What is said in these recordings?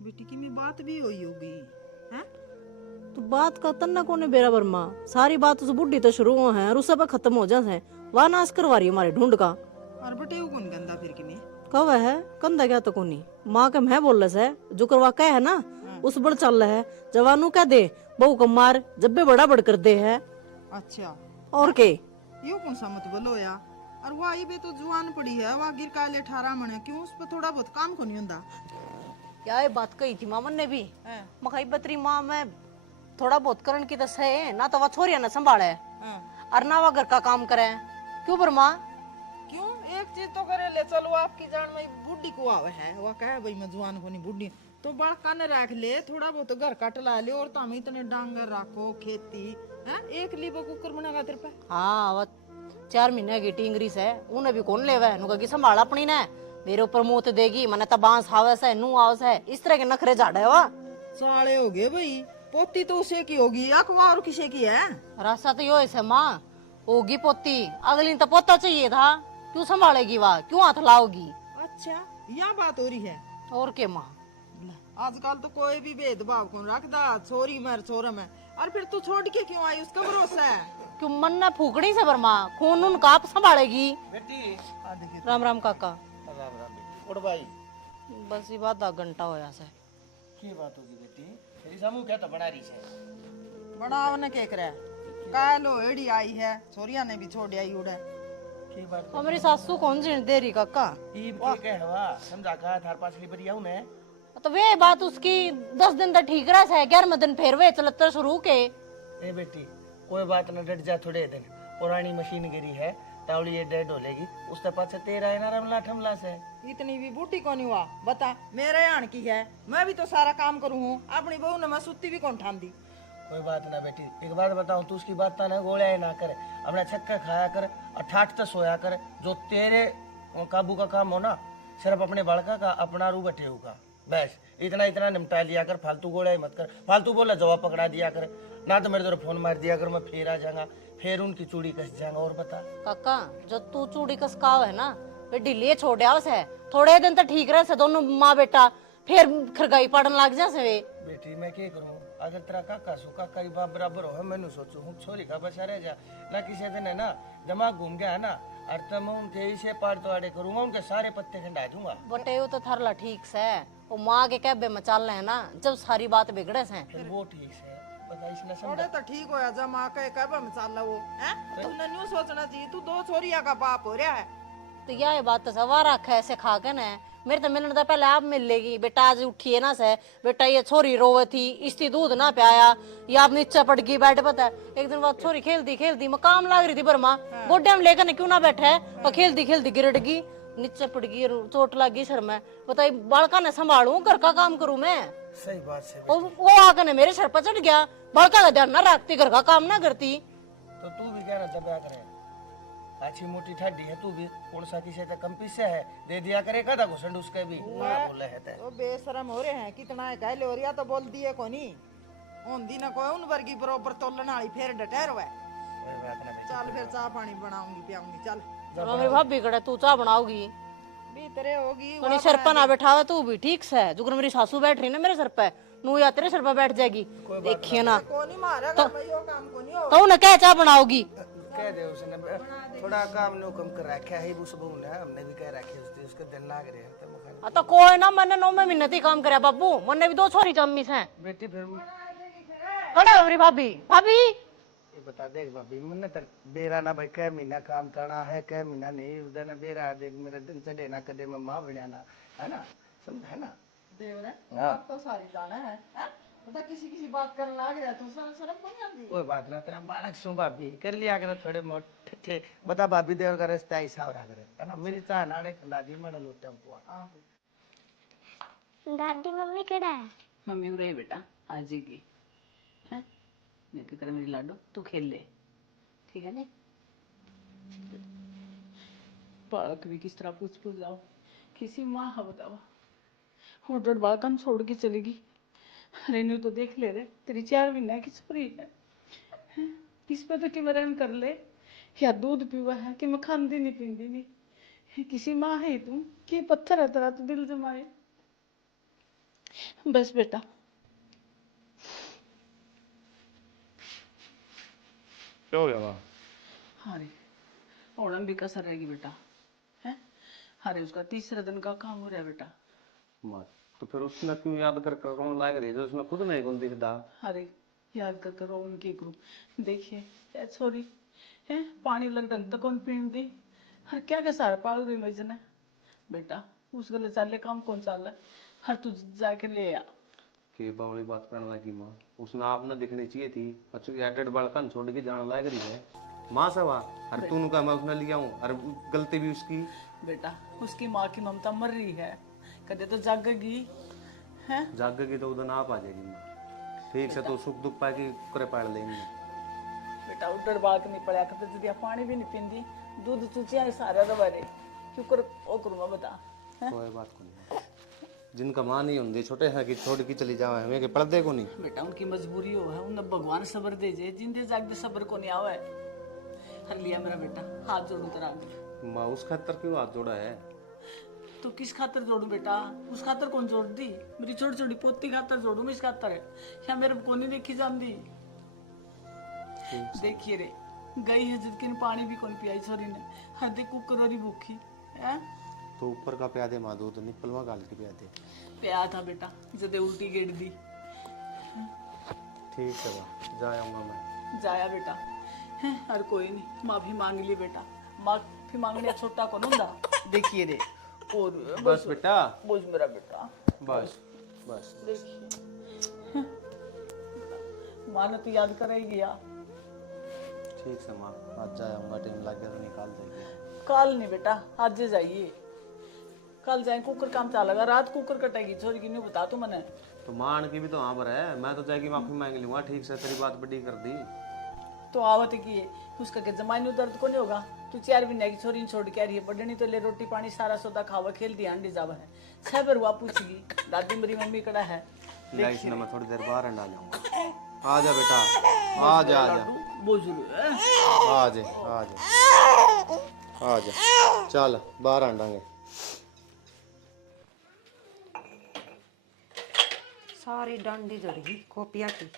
बेटी की में बात भी हुई होगी हैं? तो बात का तन्ना कोने बेराबर माँ सारी बात उस बुढ़ी तो शुरू है और उस सब खत्म हो जाए वह नाश करवा रही हमारे ढूंढ का। और बटे वो कौन गंदा फिर की में कब है कंधा क्या तो कोनी माँ के मैं बोल रहा है जो करवा कह है ना उस बड़ चल रहा है जवानों कह दे बहू को मार जब भी बड़ा बड़ कर दे है। अच्छा और के यो कौन सा मत बोलो या और वह आई बे तो जुआन पड़ी है वह गिर का ले 18 मन है क्यों उस पर थोड़ा बहुत काम को नहीं होता। क्या ये बात कही थी मामन ने भी मखाई बतरी माँ मैं थोड़ा बहुत करण की तो सही ना तो वह छोरिया न संभाले और ना वह घर का काम करे क्यों पर माँ क्यों एक चीज तो करे ले चलो आपकी जान में बुढ़ी को आवे है वह कहे भाई मैं जुआन को नहीं बुढ़ी तो बड़ा कान रख ले थोड़ा बहुत घर काट ला ले और ताम इतने डांगर रखो खेती है एक लीबो कुकर बनागा तेरे पे। हाँ वह 4 महीने की टिंगरी से उन्हें भी कौन लेवे नुका की संभाल अपनी ने मेरे ऊपर मुंह तो देगी मैंने तो बांस हावे से नू आवे से इस तरह के नखरे झाड़े वा साले हो गए भाई पोती तो उसे की होगी अखबार और किसे की है। रास्ता तो यो है माँ होगी पोती अगली तो पोता चाहिए था क्यों संभालेगी वह क्यों हाथ लाओगी। अच्छा यह बात हो रही है और के माँ आजकल तो कोई भी भेदभाव कौन रखदा छोरी मर छोरा में और फिर तू छोड़ के क्यों आई उसका भरोसा है क्यों मन न फूकनी से बरमा खून उन काप संभालेगी बेटी राम राम काका राम राम बेटी उड़ भाई बस ये बात 10 घंटा होया से की बात होगी बेटी तेरी समूह क्या तो बना रही है बड़ा ने के करे कालो एड़ी आई है छोरिया ने भी छोड़ आई उड़े की बात और मेरी सासू कौन सी दे रही काका ईब के कहवा समझा का थार पास लिबरी आऊं मैं तो वे बात उसकी 10 दिन तक ठीक रहा है 11वें दिन फिर वे चलते शुरू के ए बेटी कोई बात न डट जा थोड़े दिन पुरानी मशीन गिरी है तावली ये डेड होलेगी उसके पास तेरा है ना रमला ठमला से इतनी भी बूटी कौन हुआ बता मेरे आन की है मैं भी तो सारा काम करूँ हूँ अपनी बहू ने मैं सुत्ती भी कौन ठान दी। कोई बात ना बेटी एक बात बताऊं तू उसकी बात ना गोलिया ना करे अपना छक्का खाया कर और ठाट तो सोया कर जो तेरे काबू का काम हो ना सिर्फ अपने बड़का का अपना रू बटे का बस इतना इतना निपटा लिया कर फालतू गोलिया मत कर फालतू बोला जवाब पकड़ा दिया कर ना तो मेरे तरफ फोन मार दिया कर मैं फिर आ जाऊंगा फिर उनकी चूड़ी कस जाऊंगा। और बता काका जो तू चूड़ी कसकाव है ना वे ढीलिए छोड़ आओ से थोड़े दिन तक ठीक रहे से दोनों माँ बेटा फिर खरगाई पड़न लग जा से वे बेटी मैं क्या करूं अगर तेरा काका सु काका बाप बराबर हो मैंने सोचू हूँ छोरी का बचा रह जा ना किसी दिन है ना दिमाग घूम गया है ना और तब मैं उनके इसे पार तो आड़े करूंगा उनके सारे पत्ते खंडा दूंगा। बटे वो तो थरला ठीक से वो माँ के कहबे मचाल है ना जब सारी बात बिगड़े से फिर वो ठीक है बता इसने थोड़े समझा तो ठीक होया जब माँ कहे कब हम चल वो हैं तूने न्यू सोचना चाहिए तू 2 छोरिया का बाप हो रहा है। तो यह बात तो सवा रखा है ऐसे खा के ना मेरे तो मिलने तो पहले आप मिल लेगी बेटा आज उठी है ना से बेटा ये छोरी रोवे थी इसकी दूध ना प्याया ये आप नीचे पड़ गई बैठ पता है एक दिन बाद छोरी खेलती मैं काम लाग रही थी बरमा गोड्या में लेकर क्यों ना बैठे और खेलती गिरट गई नीचे पड़ गई चोट लग गई सर में बताइए बालका ने संभालू घर का काम करूं मैं सही बात से वो आकर ने मेरे सर पर चढ़ गया बालका का ध्यान ना रखती घर का काम ना करती तो तू भी क्या ना दबा करे अच्छी मोटी ठाडी है तू भी कौन सा किसी तक कम पीछे है दे दिया करे कदा घुसंड उसके भी ना बोले है ते तो बेशरम हो रहे हैं कितना है कहले हो रिया तो बोल दिए कोनी उन दिन कोई उन वर्गी बरोबर तोलन वाली फिर डटेर हुआ कोई बात ना बेटी चल फिर चाय पानी बनाऊंगी पियाऊंगी चल मेरी भाभी कड़े तू चाह बनाओगी भीतरे होगी कहीं सर पर ना बैठावे तू भी ठीक से जुगर मेरी सासू बैठ रही ना मेरे सर पे नू या तेरे सर पे बैठ जाएगी देखिए ना कोनी मारेगा मैं यो काम कोनी हो तो ना क्या चाह बनाओगी कह दे उसने थोड़ा काम नो कम कर रखा है उस बहू ने हमने भी कह रखे उसके दिन लाग रहे हैं तो मुखर तो कोई ना मैंने 9 महीने ही काम करे बाबू मैंने भी 2 छोरी जम्मी से बेटी फिर खड़ा हो मेरी भाभी भाभी ये बता देख भाभी मैंने तो बेरा ना भाई कै महीना काम करना है कै महीना नहीं उधर ना बेरा देख मेरे दिन चढ़े ना कदे में माँ बढ़िया है ना समझ है ना देवरे हाँ तो सारी जाना है पता किसी बात करने लाग रहा तू शर्म नहीं आती। कोई बात ना तेरा बालक सु भाभी कर लिया कर थोड़े मोटे थे बता भाभी देवर का रास्ता ऐसा हो रहा करे है ना मेरी चाह नाड़े खिला दी मैंने लोटे हमको दादी मम्मी केड़ा है मम्मी उरे बेटा आ जाएगी है मैं क्या कर मेरी लाडो तू खेल ले ठीक है ने बालक भी किस तरह पूछ जाओ किसी माँ हा बताओ होटल बालकन छोड़ के चलेगी रेनू तो देख ले रे तेरी 4 महीना की छोरी है इस पर तो कि मरण कर ले या दूध पीवा है कि मैं खांदी नहीं पींदी नहीं किसी माँ है तुम कि पत्थर है तेरा तो दिल जमाए बस बेटा। क्या हो गया वहाँ? अरे ओणम भी कसर रहेगी बेटा, है? अरे उसका तीसरे दिन का काम हो रहा है बेटा। माँ, तो फिर उसने क्यों याद कर कर रोने लाग रही है जो उसने खुद नहीं कौन दिखता? अरे याद कर करो उनकी ग्रुप देखिए क्या छोरी है, पानी लग ढंग तक कौन पीन दी। हर क्या क्या सारा पाल रही वजन है बेटा, उस गले चाले काम कौन चाल हर तू जाके ले आ। कि बावली बात करने लगी माँ, उसने आप ना दिखनी चाहिए थी। अच्छा एटेड बालकन छोड़ के जाने लाग रही है माँ सवा। अरे तू का मैं उसने लिया हूँ, अरे गलती भी उसकी। बेटा उसकी माँ की ममता मर रही है, कदे तो जागेगी है। जागेगी तो उधर आप आ जाएगी माँ। ठीक से तो सुख दुख पाएगी करे पाड़ लेंगे। बेटा उधर बात नहीं पड़ा करते दिया, पानी भी नहीं पींदी, दूध चूचिया सारा दबारे क्यों कर ओ करूँगा बता है? कोई बात को नहीं, जिनका माँ नहीं होंगे छोटे हैं कि छोड़ के चली जावा हमें के पर्दे को नहीं। बेटा उनकी मजबूरी हो है, उन्हें भगवान सबर दे जे, जिंदे जागदे सबर को नहीं आवे। हर लिया मेरा बेटा, हाथ जोड़ू तेरा आगे। माँ उस खातर क्यों हाथ जोड़ा है? तो किस खातर जोड़ू बेटा, उस खातर कौन जोड़ दी? मेरी छोटी छोटी पोती खातर जोड़ू मैं, इस खातर है या मेरे को नहीं देखी जाती। देखिए रे गई है जिसके पानी भी कौन पियाई छोरी ने, हर दे कुकर और भूखी है। तो ऊपर का प्यादे माँ दूध निप्पल में गाल के प्यादे प्या था बेटा जदे उल्टी गेट दी। ठीक है बा जाया मैं जाया बेटा हैं, हर कोई नहीं माफी मांग ली बेटा, माफी मांगने छोटा कौन होता। देखिए रे और बस बेटा बोझ मेरा बेटा बस बस देखिए मानो तो याद करेगी यार। ठीक है माँ आज जाऊंगा, टाइम लग गया तो निकाल देगी। कल नहीं बेटा आज जाइए, कल जाए कुकर काम चलेगा, रात कुकर कटेगी छोरी की नहीं बता तू मैंने। तो मान की भी तो हाँ पर है, मैं तो जाएगी माफी मांग लूंगा। ठीक से तेरी बात बड़ी कर दी तो आवत की है उसका के जमाई दर्द को नहीं होगा। तू 4 महीने की छोरी छोड़ के आ रही है, पढ़नी तो ले रोटी पानी सारा सौदा खावा खेल दिया अंडी जावा है। 6 बार हुआ पूछेगी दादी मेरी मम्मी कड़ा है। लाइस ना मैं थोड़ी देर बाहर अंडा जाऊंगा। आ जा बेटा आ जा आ जा बोझलू है आ जा आ जा आ जा चल बाहर अंडांगे। सारी डंडी जड़गी कॉपिया की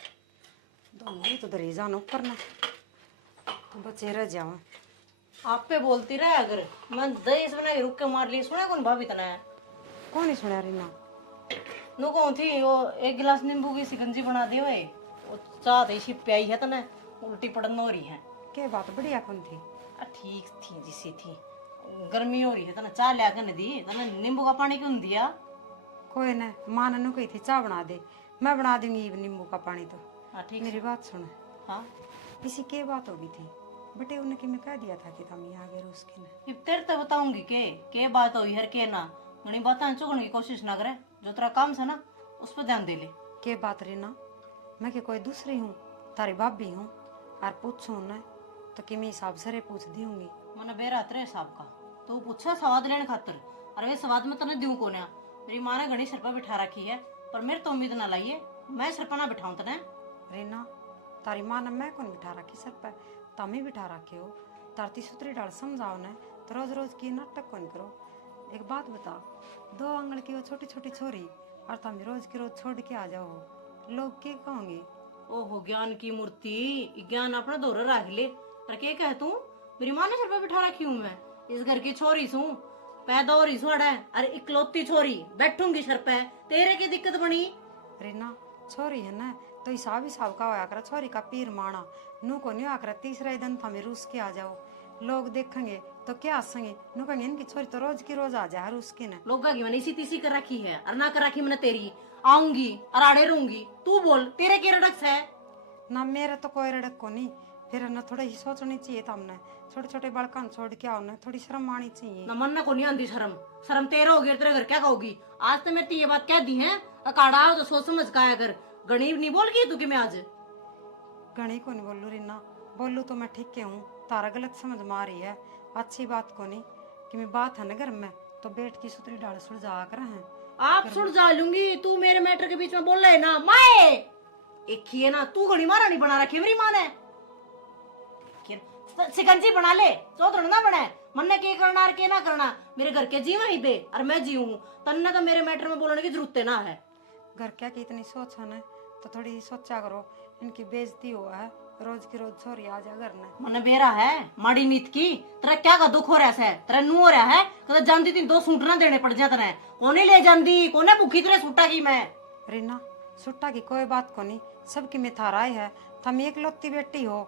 दोनों तो दरेजा नो करना तो बचे रह जावा। आप पे बोलती रहे अगर मैं दही बना के रुक के मार ली, सुना कौन भाभी तना है? कौन ही सुना रही ना नु कौन थी वो 1 गिलास नींबू की सिकंजी बना दी हुए, वो चाह दे सी प्याई है तना उल्टी पड़न हो रही है। के बात बढ़िया कौन थी? ठीक थी जिसी थी, गर्मी हो रही है तना चाह लिया कर दी, तना नींबू का पानी क्यों दिया? कोई न माँ ने कही थी चाय बना दे, मैं बना दूंगी नींबू का पानी। तो हाँ ठीक मेरी बात सुन, हाँ इसी के बात होगी थी बटे उन्हें कि मैं कह दिया था कि तुम यहाँ गए उसके ने। अब तेरे तो बताऊंगी के बात हुई हर के ना घनी बातें चुगने की कोशिश ना करे, जो तेरा काम है ना उस पर ध्यान दे ले। के बात रे ना, मैं के कोई दूसरी हूँ तारी भाभी हूँ और पूछूँ न तो कि मैं हिसाब से रे पूछ दी हूँगी। मैंने बेरा तेरे हिसाब का तो पूछा स्वाद लेने खातर, और वे स्वाद में तने दूं कोने। मेरी माँ ने घड़ी सिर पर बिठा रखी है, पर मेरे तो उम्मीद ना लाइए मैं सिर पर ना बिठाऊं तने। रीना तारी माँ ने मैं कौन बिठा रखी सर पर, तम ही बिठा रखे हो। तारती सूत्री डाल समझाओ न तो रोज रोज की नाटक कौन करो। एक बात बता, 2 आंगल की वो छोटी छोटी छोरी और तुम रोज की रोज छोड़ के आ जाओ, लोग क्या कहोगे? ओहो ज्ञान की मूर्ति, ज्ञान अपना दौर रख ले। और क्या कह तू मेरी माँ ने सिर पर बिठा रखी हूँ, मैं इस घर की छोरी सू, पैदा हो रही सोड़ा है, अरे इकलौती छोरी बैठूंगी सर पे, तेरे की दिक्कत बनी? रीना छोरी है ना तो हिसाब हिसाब का होया कर, छोरी का पीर माना नू को नहीं आकर तीसरा दिन थमे रूस के आ जाओ। लोग देखेंगे तो क्या हंसेंगे, नू कहेंगे इनकी छोरी तो रोज की रोज आ जाए रूस की ने। लोग की मैंने इसी तीसी कर रखी है, और ना कर रखी मैंने तेरी, आऊंगी और आड़े रहूंगी। तू बोल तेरे क्या रड़क है? ना मेरे तो कोई रड़क को नहीं, फिर ना थोड़ा ही सोचनी चाहिए तुमने, छोटे छोटे बड़कान छोड़ के आओ ना, थोड़ी शर्म आनी चाहिए। न मन को नहीं आंदी शर्म, शर्म तेरे होगी, तेरे घर क्या कहोगी? आज तो मेरी ये बात कह दी है, अकाड़ा तो सोच समझ का आया कर, गणीब नहीं बोल गई तू कि मैं आज गणी को नहीं बोलू रीना, बोलू तो मैं ठीक के हूँ, तारा गलत समझ में आ रही है। अच्छी बात को नहीं कि मैं बात है ना घर में तो बैठ की सूत्री डाल सुलझा कर हैं। आप सुलझा लूंगी, तू मेरे मैटर के बीच में बोल रहे ना माए। एक ही है ना, तू घड़ी मारा नहीं बना रखी मेरी माँ ने, सिकंजी बना ले चौधर ना बने, मन ने के करना और के ना करना, मेरे घर के जीव ही दे और मैं जीव हूँ, तन्ने तो मेरे मैटर में बोलने की जरूरत ना है। घर क्या की इतनी सोच है ना, तो थोड़ी सोचा करो। इनकी बेइज्जती हुआ है, रोज की रोज छोरी आ जा घर ने। मने बेरा है माड़ी नीत की। तेरा क्या का दुख हो रहा है? तेरा नू हो रहा है कदा जानती तीन 2 सूट ना देने पड़ जाते रहे। कोने ले जांदी कोने भूखी तेरे सूटा की मैं। रीना सुट्टा की कोई बात को नहीं, सबकी में थारा ही है। थम एक लौती बेटी हो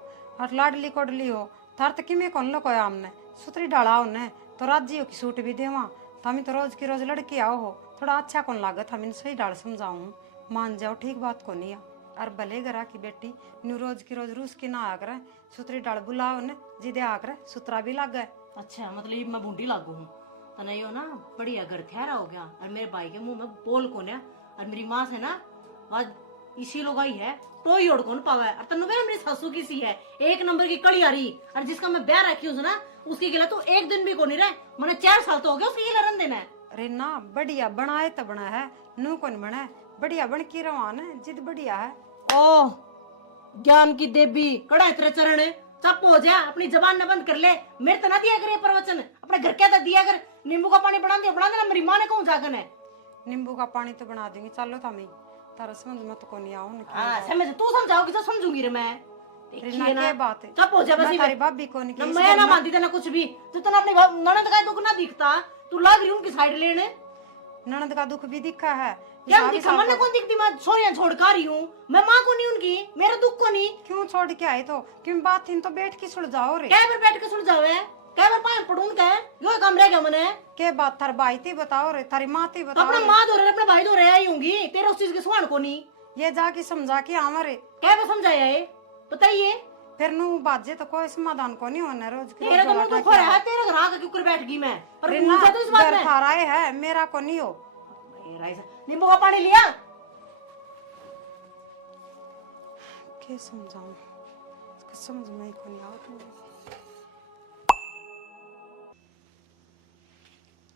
और लाडली कोडली हो, थार तक में कौन लो कोई आमने सुतरी डाला उन्हें तो राज्य हो की सूट भी देवा। थमी तो रोज की रोज लड़की आओ हो, थोड़ा अच्छा कौन लागत। हम इन सही डाल समझाऊं, मान जाओ ठीक बात को नहीं। और भले गरा की बेटी न्यू रोज की रोज रूस की ना आकर सुतरी डाल बुलाओ ने जिदे आकर सुतरा भी लग गए। अच्छा मतलब मैं बूंदी लागू हूँ तना यो ना बढ़िया घर ठहरा हो गया। और मेरे भाई के मुंह में बोल कौन है? और मेरी माँ से ना आज इसी लोग आई है तो ही ओढ़ कौन पावा है। और तनु मेरी सासू की सी है एक नंबर की कड़ी आ रही। और जिसका मैं ब्याह रखी हूँ ना उसकी गिला तो एक दिन भी को नहीं रहे। मैंने 4 साल तो हो गया उसकी गिला रन देना है। अरे ना बढ़िया बनाए तो बना है, नू कौन बना है? बढ़िया बन की रवान है, जिद बढ़िया है। ओ ज्ञान की देवी कड़ा तेरे चरण है, चुप हो जा अपनी जबान न बंद कर ले। मेरे तो ना दिया करे प्रवचन, अपने घर क्या दिया कर। नींबू का पानी बना देना मेरी माँ ने कहूँ जाकर है। नींबू का पानी तो बना दूंगी, चलो थमी तारा समझ में तो कोनी आओ समझ तू समझाओगी तो समझूंगी रे मैं। क्या बात है? चुप हो जा बस। तारी भाभी को ना मैं ना मानती ना कुछ भी। तू तो अपनी ननद का दुख ना दिखता, तू लग रही उनकी साइड लेने। ननद का दुख भी दिखा है। क्या दिखा? मन कौन दिखती? मैं छोरियां छोड़ कर रही हूँ, मैं माँ को नहीं उनकी, मेरा दुख को नहीं। क्यों छोड़ के आए? तो क्यों बात थी तो बैठ के सुल जाओ रे। क्या बार बैठ के सुन जावे, क्या बार पाए पड़ून के यो काम रह गया मने। के बात थार भाई थी बताओ रे, थारी माँ थी बताओ। अपने माँ दो रहे अपने भाई दो रहे आई होंगी, तेरे उस चीज के सुहान को नहीं। ये जाके समझा के हमारे क्या मैं समझाया है बताइए। फिर नू बाजे तो कोई समाधान को नहीं होना रोज के तेरा तो मुंह दुख रहा है, तेरे घर आके क्यों कर बैठ गई मैं। पर मुझे तो इस बात में थारा है, मेरा को नहीं हो। नींबू का पानी लिया। क्या समझाऊं, समझ में को नहीं आओ।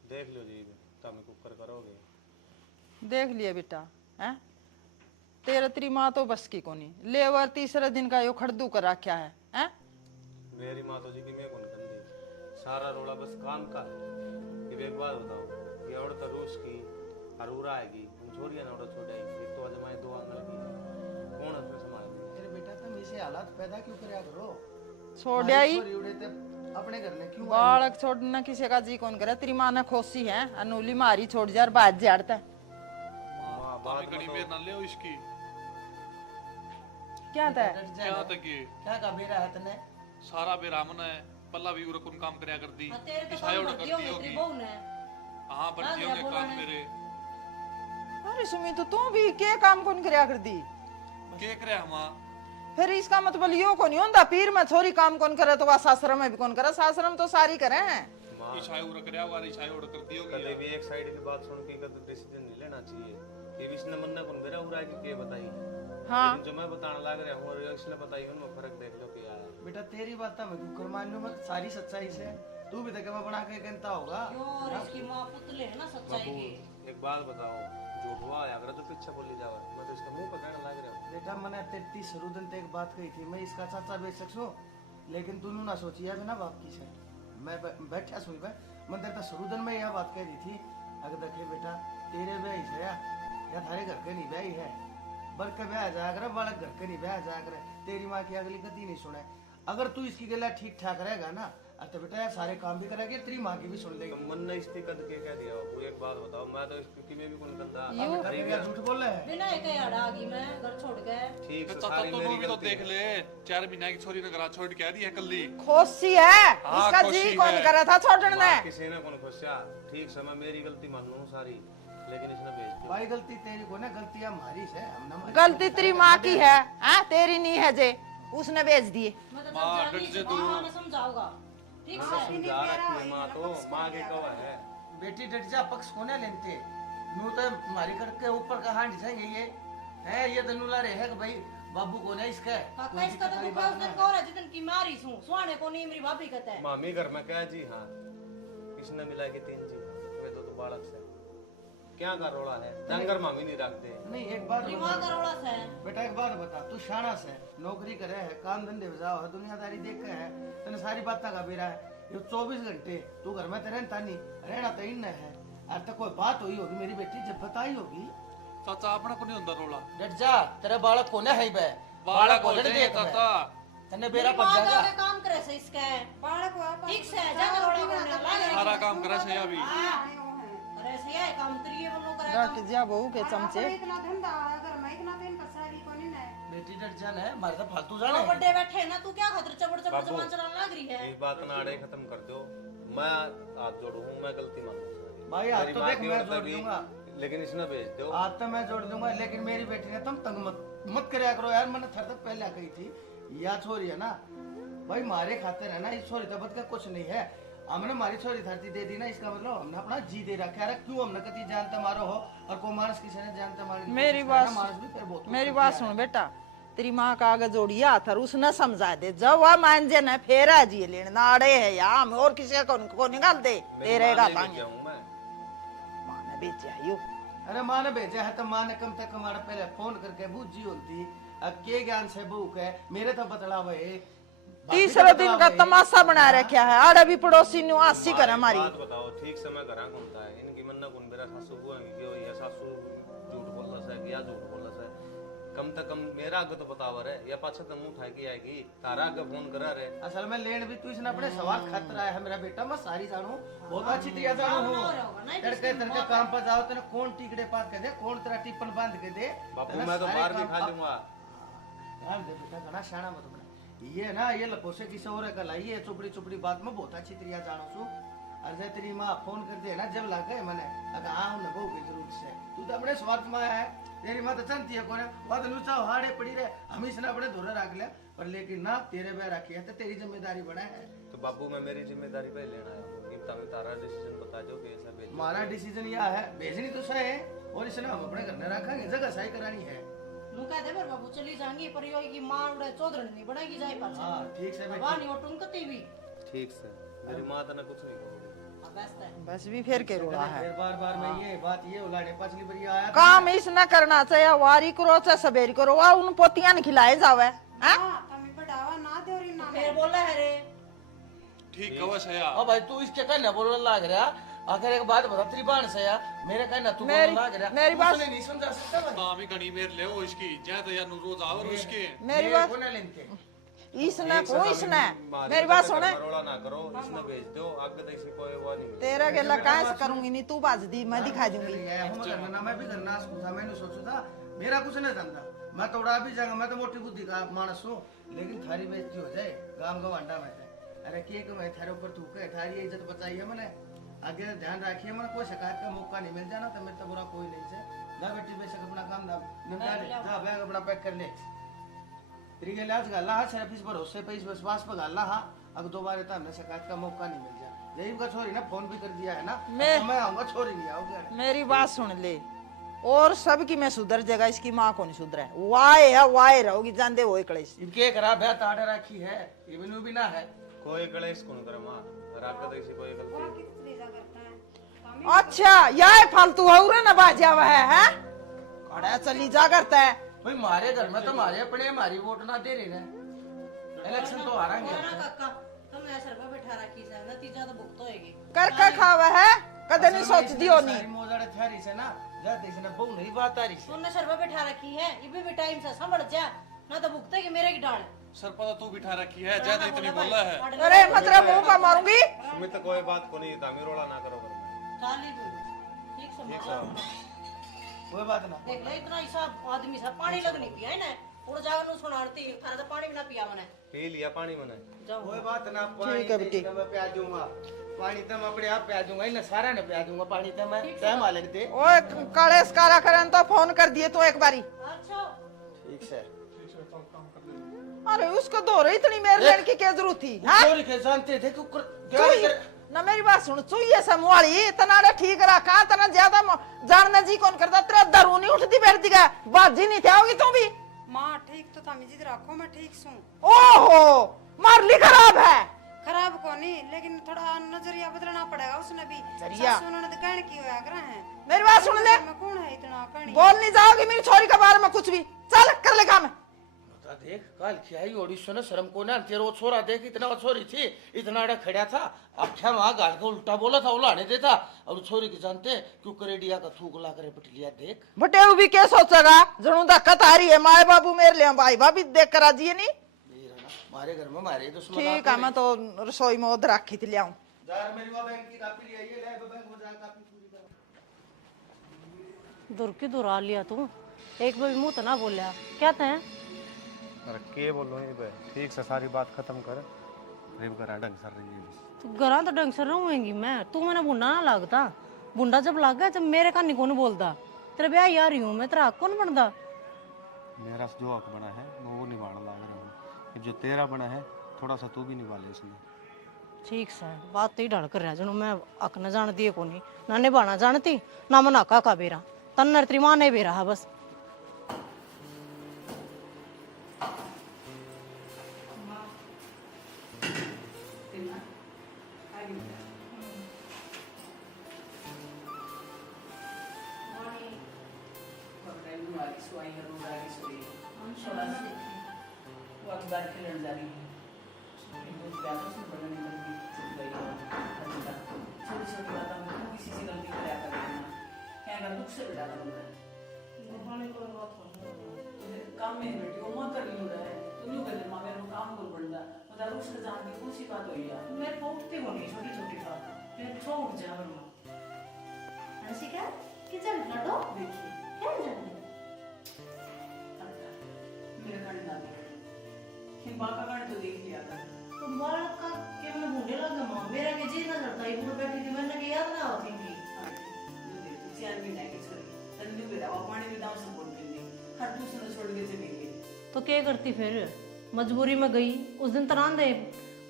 देख लो जी तुम कुकर करोगे। देख लिया बेटा हैं, तेरे तेरी माँ तो बस की कोनी लेवर तीसरे दिन का यो खड़दू कर रखा है हैं? मेरी माँ तो जी की मैं कौन कंदी सारा रोला बस काम का है। कि एक बात बताओ, ये औरत रूस की अरूरा आएगी उन छोरियां ना औरत छोड़ेगी। एक तो अजमाए 2 आंगल की कौन उसमें संभालेगी? अरे बेटा तुम ऐसे हालात पैदा क्यों करया करो? छोड़ आई अपने घर में क्यों बालक छोड़ना किसी का जी कौन करे। तेरी माँ ने खोसी है अनूली मारी छोड़ जा बात जाड़ता क्या था क्या तक ये क्या का बेरा है तने? सारा बेरामन है पल्ला भी उरकुन काम करया कर दी ईसाई उड़ करती होगी। हां बढ़ती होंगे काम मेरे। अरे सुमी तो तू भी के काम कौन करया कर दी? के करे हमा फिर इसका मतलब यो को नहीं होता पीर में छोरी काम कौन करे तो वह सासरम में भी कौन करे? सासरम तो सारी करे हैं। ईसाई उड़ करया होगा, ईसाई उड़ करती होगी। कभी भी एक साइड की बात सुन के कभी डिसीजन नहीं लेना चाहिए। ये इसने मन्ना कौन मेरा उड़ा के बताई। हाँ जो मैं बताने लग रहा हूँ और इसने बताई उनमें फर्क देख लो क्या है। बेटा तेरी बात मैं कुकर मान लूं, मैं सारी सच्चाई से तू भी तो बना के कहता होगा। इसकी माँ पुतले है ना सच्चाई की। एक बात बताओ, जो हुआ है अगर तो पीछे बोली जाओ मैं तो इसके मुंह पे कहने लग रहा हूँ। बेटा मैंने 33 शुरू दिन एक बात कही थी, मैं इसका चाचा बेच सकूं, लेकिन तूने ना सोची है बिना बाप की से। मैं बैठा सुई पे मैं तेरे शुरू दिन में यह बात कह दी थी, अगर देखे बेटा तेरे ब्याह से या थारे घर के नहीं ब्याह है, बर के ब्याह जाया करे, बालक घर के नहीं ब्याह जाया करे। तेरी माँ की अगली गति नहीं सुने। अगर तू इसकी गला ठीक ठाक रहेगा ना तो बेटा यार सारे काम भी करेगी, तेरी माँ की भी सुन लेगी। तो मन ने इसकी कद के कह दिया वो। एक बात बताओ, मैं तो इसकी में भी कौन कंधा झूठ बोल रहे हैं। बिना एक याड़ा आ गई मैं घर छोड़ के। ठीक से चाचा सारी तो मेरी भी तो गलती देख है। ले 4 महीने की छोरी ने घर छोड़ के आ दी है कल्ली। खोसी है हाँ, इसका जी खोसी कौन है। करा था छोड़ने माँ किसी ने कौन खुशिया ठीक समय मेरी गलती मान लूं सारी, लेकिन इसने भेज दिया। भाई गलती तेरी को ना, गलती हमारी से हम ना। गलती तेरी माँ की है हाँ? तेरी नहीं है जे उसने बेच दिए। माँ डट जे तू समझाऊंगा ठीक हाँ, समझा रखी है माँ तो माँ के कवा है। बेटी डट जा पक्ष कोने लेते नू तो हमारी घर के ऊपर का हांड जाएंगे ये है, ये तो नूला रहे है कि भाई बाबू को नहीं इसका काका इसका तो दुख है उस दिन कहो रहा जितन की मारी सू सुहाने को नहीं मेरी भाभी कहता है। मामी घर में क्या जी हाँ किसने मिला के 3 जी वे तो बालक से क्या कर रोड़ा है डंगर मामी नहीं रखते। नहीं एक बात दिमाग बता करोड़ा से बेटा, एक बात बता, तू शाना से नौकरी करे है, काम धंधे बजाओ है, दुनियादारी देख के है, तेने सारी बातें का बेरा है। ये 24 घंटे तू घर में तेरे नहीं रहना तो इन है। आज तक कोई बात हुई होगी मेरी बेटी जब बताई होगी चाचा अपना को नहीं होता रोला डट जा, तेरे बालक को ना है बे, बालक हो डट जाए देख चाचा तने बेरा मेरी पड़ माँ जाएगा। जाके काम करे से इसका है बालक हुआ पास ठीक से जाकर रोड़ा करने लगा सारा काम करे से अभी अरे से है काम तरिए बोलो करे डट जा बहू के चमचे। इतना धंधा अगर मैं इतना दिन पर सारी को नहीं है बेटी डट जा ना, मारे तो फालतू वो जाने। बड़े बैठे ना तू क्या खातिर चबड़ चबड़ बाबू, जबान चलाने लग रही है ये बात ना आड़े खत्म कर दो। मैं हाथ जोड़ू हूँ, मैं गलती मानूंगा भाई हाथ मेरी तो माँ देख की मैं औरत जोड़ भी, दूंगा, लेकिन इसने भेज दो। आज तो मैं जोड़ दूंगा, लेकिन मेरी बेटी ने तुम तंग मत करया करो यार। मैंने थर तक पहले कही थी या छोरी है ना भाई मारे खातिर है ना, इस छोरी तबत का कुछ नहीं है। हमने हमारी छोरी धरती दे दी ना, इसका मतलब हमने अपना जी दे रखा है। क्यों हमने कभी जानते मारो हो और को मानस किसी ने जानते मारो। मेरी बात सुन बेटा, तेरी माँ का आगे जोड़ी हाथ और उसने समझा दे, जब वह मान जे न फेर आ जी लेने ना अड़े है या हम और किसी को निकाल दे तेरे का तांगे माँ ने बेचा यो। अरे माँ ने भेजा है तो माँ ने कम से कम हमारा पहले फोन करके बूझी होती। अब के ज्ञान से भूख है मेरे तो बतला हुए तीसरे दिन का तमाशा बना रखा है। आड़े भी पड़ोसी नु आसी कर हमारी। बात बताओ ठीक समय करा घूमता है इनकी मन्ना कौन मेरा सासू बुआ की क्यों या सासू झूठ बोलना है कि या झूठ बोलना है। कम से कम मेरा आगे तो बतावर है या पाछा तो मुंह उठा के आएगी तारा आगे फोन करा रहे। असल में लेन भी तू इसने अपने सवाल खातर आया है मेरा बेटा। मैं सारी जानू बहुत अच्छी तरह जानू हूँ। तड़के तड़के काम पर जाओ तेने कौन टिकड़े पास कर दे, कौन तेरा टिप्पण बांध के दे। बापू मैं तो बाहर भी खा लूंगा। ध्यान दे बेटा, घना शाना मत बना। ये ना ये लपोसे किसी और का लाई है चुपड़ी चुपड़ी बात में बहुत अच्छी तरह जानू छू। अरे तेरी माँ फोन कर दे ना जब लग गए मैंने अगर हाँ उन्हें बहु की जरूरत से तू तो अपने स्वार्थ में आया है। तेरी माँ तो चलती है कौन बात लूचा हाड़े पड़ी रहे हम इसने अपने धोरे रख लिया पर लेकिन ना तेरे पे रखी है तो तेरी जिम्मेदारी बना है। तो बाबू मैं मेरी जिम्मेदारी पे लेना है तारा डिसीजन बता दो कि ऐसा भेज। हमारा डिसीजन यह है भेजनी तो सही है और इसने हम अपने घर में रखेंगे जगह सही करानी है। नु कह दे पर बाबू चली जाएंगी पर यो की मां उड़े चौधरन नहीं बनेगी जाए पाछे हाँ ठीक से बेटी। वानी और टुनकती भी ठीक से मेरी माँ तो ना कुछ नहीं कहोगी। बस भी फेर के रोड़ा है। फिर बार बार मैं ये बात ये उलाड़े पछली बार ये आया काम इस न करना चाहिए, वारी करो चाहे सवेरी करो, वह उन पोतियां न खिलाए जावे हैं? तमी बढ़ावा ना दे और ना फिर बोला है रे ठीक कवश है ओ भाई तू इसके कहना बोलने लग रहा। आखिर एक बात बता त्रिबान से या मेरे कहना तू बोलने लग रहा। मेरी बात उसने नहीं समझा सकता मैं। मां भी घनी मेर ले वो इसकी जय तो यार रोज आवर उसके मेरी बात कोने लेंगे इसने को इसने मेरी बात सुने रोला ना करो इसने भेज दो आगे तो इसी कोई वो नहीं। तेरा गेला काहे से करूंगी नहीं, तू बाज दी मैं दिखा दूंगी। हम करना मैं भी करना सोचा मैंने सोचा था मेरा कुछ नहीं जानता मैं तो उड़ा भी जाऊंगा। मैं तो मोटी बुद्धि का मानस हूँ लेकिन थारी बेइज्जती हो जाए गांव गवांडा में। अरे के मैं थारे ऊपर थूके थारी इज्जत बचाई है मैंने आगे ध्यान रखिए। मैंने कोई शिकायत का मौका नहीं मिल जाना तो मेरे तो बुरा कोई नहीं से जा बेटी बेशक अपना काम निपटा ले जा बैग अपना पैक कर ले। तेरी के लाज गाला हा सिर्फ इस भरोसे पे इस विश्वास पे गाला हा अगर दोबारा तो हमने शिकायत का मौका नहीं मिल जाए। यही का छोरी ना फोन भी कर दिया है ना मैं आऊंगा छोरी नहीं आओगे। मेरी बात सुन ले और सब की मैं सुधर जाएगा, इसकी माँ को नहीं सुधरा है। वाए है वाए रहोगी जानते वो एक इनके खराब है ताड़े रखी है इवनु भी ना है कोई कलेश कौन करे माँ रात को इसी कोई गलती अच्छा या फालतू है ना बाजा है खड़ा चली जा करता है। भाई मारे घर में तो मारे अपने हमारी वोट ना दे रहे ना इलेक्शन तो आ रहा है। ना काका तुमने ऐसे रुपए बैठा रखी है नतीजा तो भुगत होएगी कर कर खावा है कदे नहीं सोच दियो नहीं मोजाड़े थारी से ना जाते से ना बहु नहीं बात आ रही से तुमने सर पे बैठा रखी है ये भी टाइम से संभल जा ना तो भुगते कि मेरे की डाल सर पता तू बिठा रखी है ज्यादा इतनी बोला है। अरे मतलब मुंह पर मारूंगी। सुमित कोई बात को नहीं तामी रोला ना करो घर में। चाली ठीक समझ कोई बात ना देख ले इतना हिसाब आदमी सा पानी लगनी पिया है ना उड़ जाकर नु सुनाती थारा तो पानी भी ना पिया मैंने पी लिया पानी मैंने। कोई बात ना ठीक है बेटी मैं प्याज दूंगा पानी तो मैं अपने आप प्याज दूंगा इन सारा ने प्याज दूंगा पानी तो मैं टाइम आ लगते ओए कलेश कारा करन तो फोन कर दिए तो एक बारी। अच्छा ठीक से अरे उसको दो रही इतनी मेरे लेने की क्या जरूरत थी? हाँ चोरी के जानते थे क्या ना मेरी बात सुन चुईए समवाली इतना रे ठीक रखा तना ज्यादा जानने जी कौन करता तेरा दरू नहीं उठती बैठती का बाजी नहीं थे होगी तू भी माँ ठीक तो तमी जिद रखो मैं ठीक सू ओहो मारली खराब है खराब को नहीं लेकिन थोड़ा नजरिया बदलना पड़ेगा उसने भी नजरिया? उन्होंने तो कहने की होया करा है मेरी बात सुन ले मैं कौन है इतना कहनी बोल नहीं जाओगी मेरी छोरी के बारे में कुछ भी चल कर ले काम देख काल क्या ही ओडी सुन शर्म को ना तेरे वो छोरा देख इतना छोरी थी इतना अड़ा खड़ा था आख्या वहां गाल का उल्टा बोला था उलाने देता और छोरी के जानते क्यों करेडिया का थूक ला करे पटलिया देख बटे वो भी क्या सोचेगा जनू धक्कत आ रही है माए बाबू मेरे लिए भाई भाभी देख कर राजी है नहीं मेरा ना मारे घर में मारे दुश्मन ठीक है मैं तो रसोई में उधर रखी थी ले आऊं यार मेरी वो बैंक की कापी ले आइए ले बैंक में जा कापी पूरी कर दूर की दूर आ लिया तू एक बार मुंह तो ना बोलिया क्या थे अरे के बोलो ये बे ठीक से सारी बात खत्म कर रेब करा ढंग से रही है तू घरा तो ढंग से रहूंगी मैं तू मैंने बुंडा ना लगता बुंडा जब लग गया जब मेरे का कौन बोलता तेरे ब्याह यार ही हूँ मैं तेरा हक कौन बनता मेरा जो हक बना है मैं वो निभाने लग रहा हूँ जो तेरा बना है थोड़ा सा तू भी निभा ले इसमें ठीक से बात तो ही ढल कर रहा जनो मैं हक न जानती है कोनी ना निभाना जानती ना मना का बेरा तन्नर तेरी मां ने बेरा बस काम में बेटी वो मत कर लियो रे तू न्यू कर ले मां मेरे काम बोल बंदा पता रुस के जान की कौन सी बात हुई है मैं उठती होनी छोटी छोटी बात फिर छोड़ जा वरना हंसिका किचन लडो देखिए क्या जाने मेरे कान ना कि बाका कान तो देख लिया था तो बालक का के मैं भूले लगा मां मेरा के जी ना करता ही पूरा बैठी थी मैंने के याद ना आती थी चार भी नहीं छोड़ी तन्नू बेटा वो पानी में दाव से बोल देंगे हर दूसरे छोड़ के चली गई तो क्या करती फिर मजबूरी में गई उस दिन तरान दे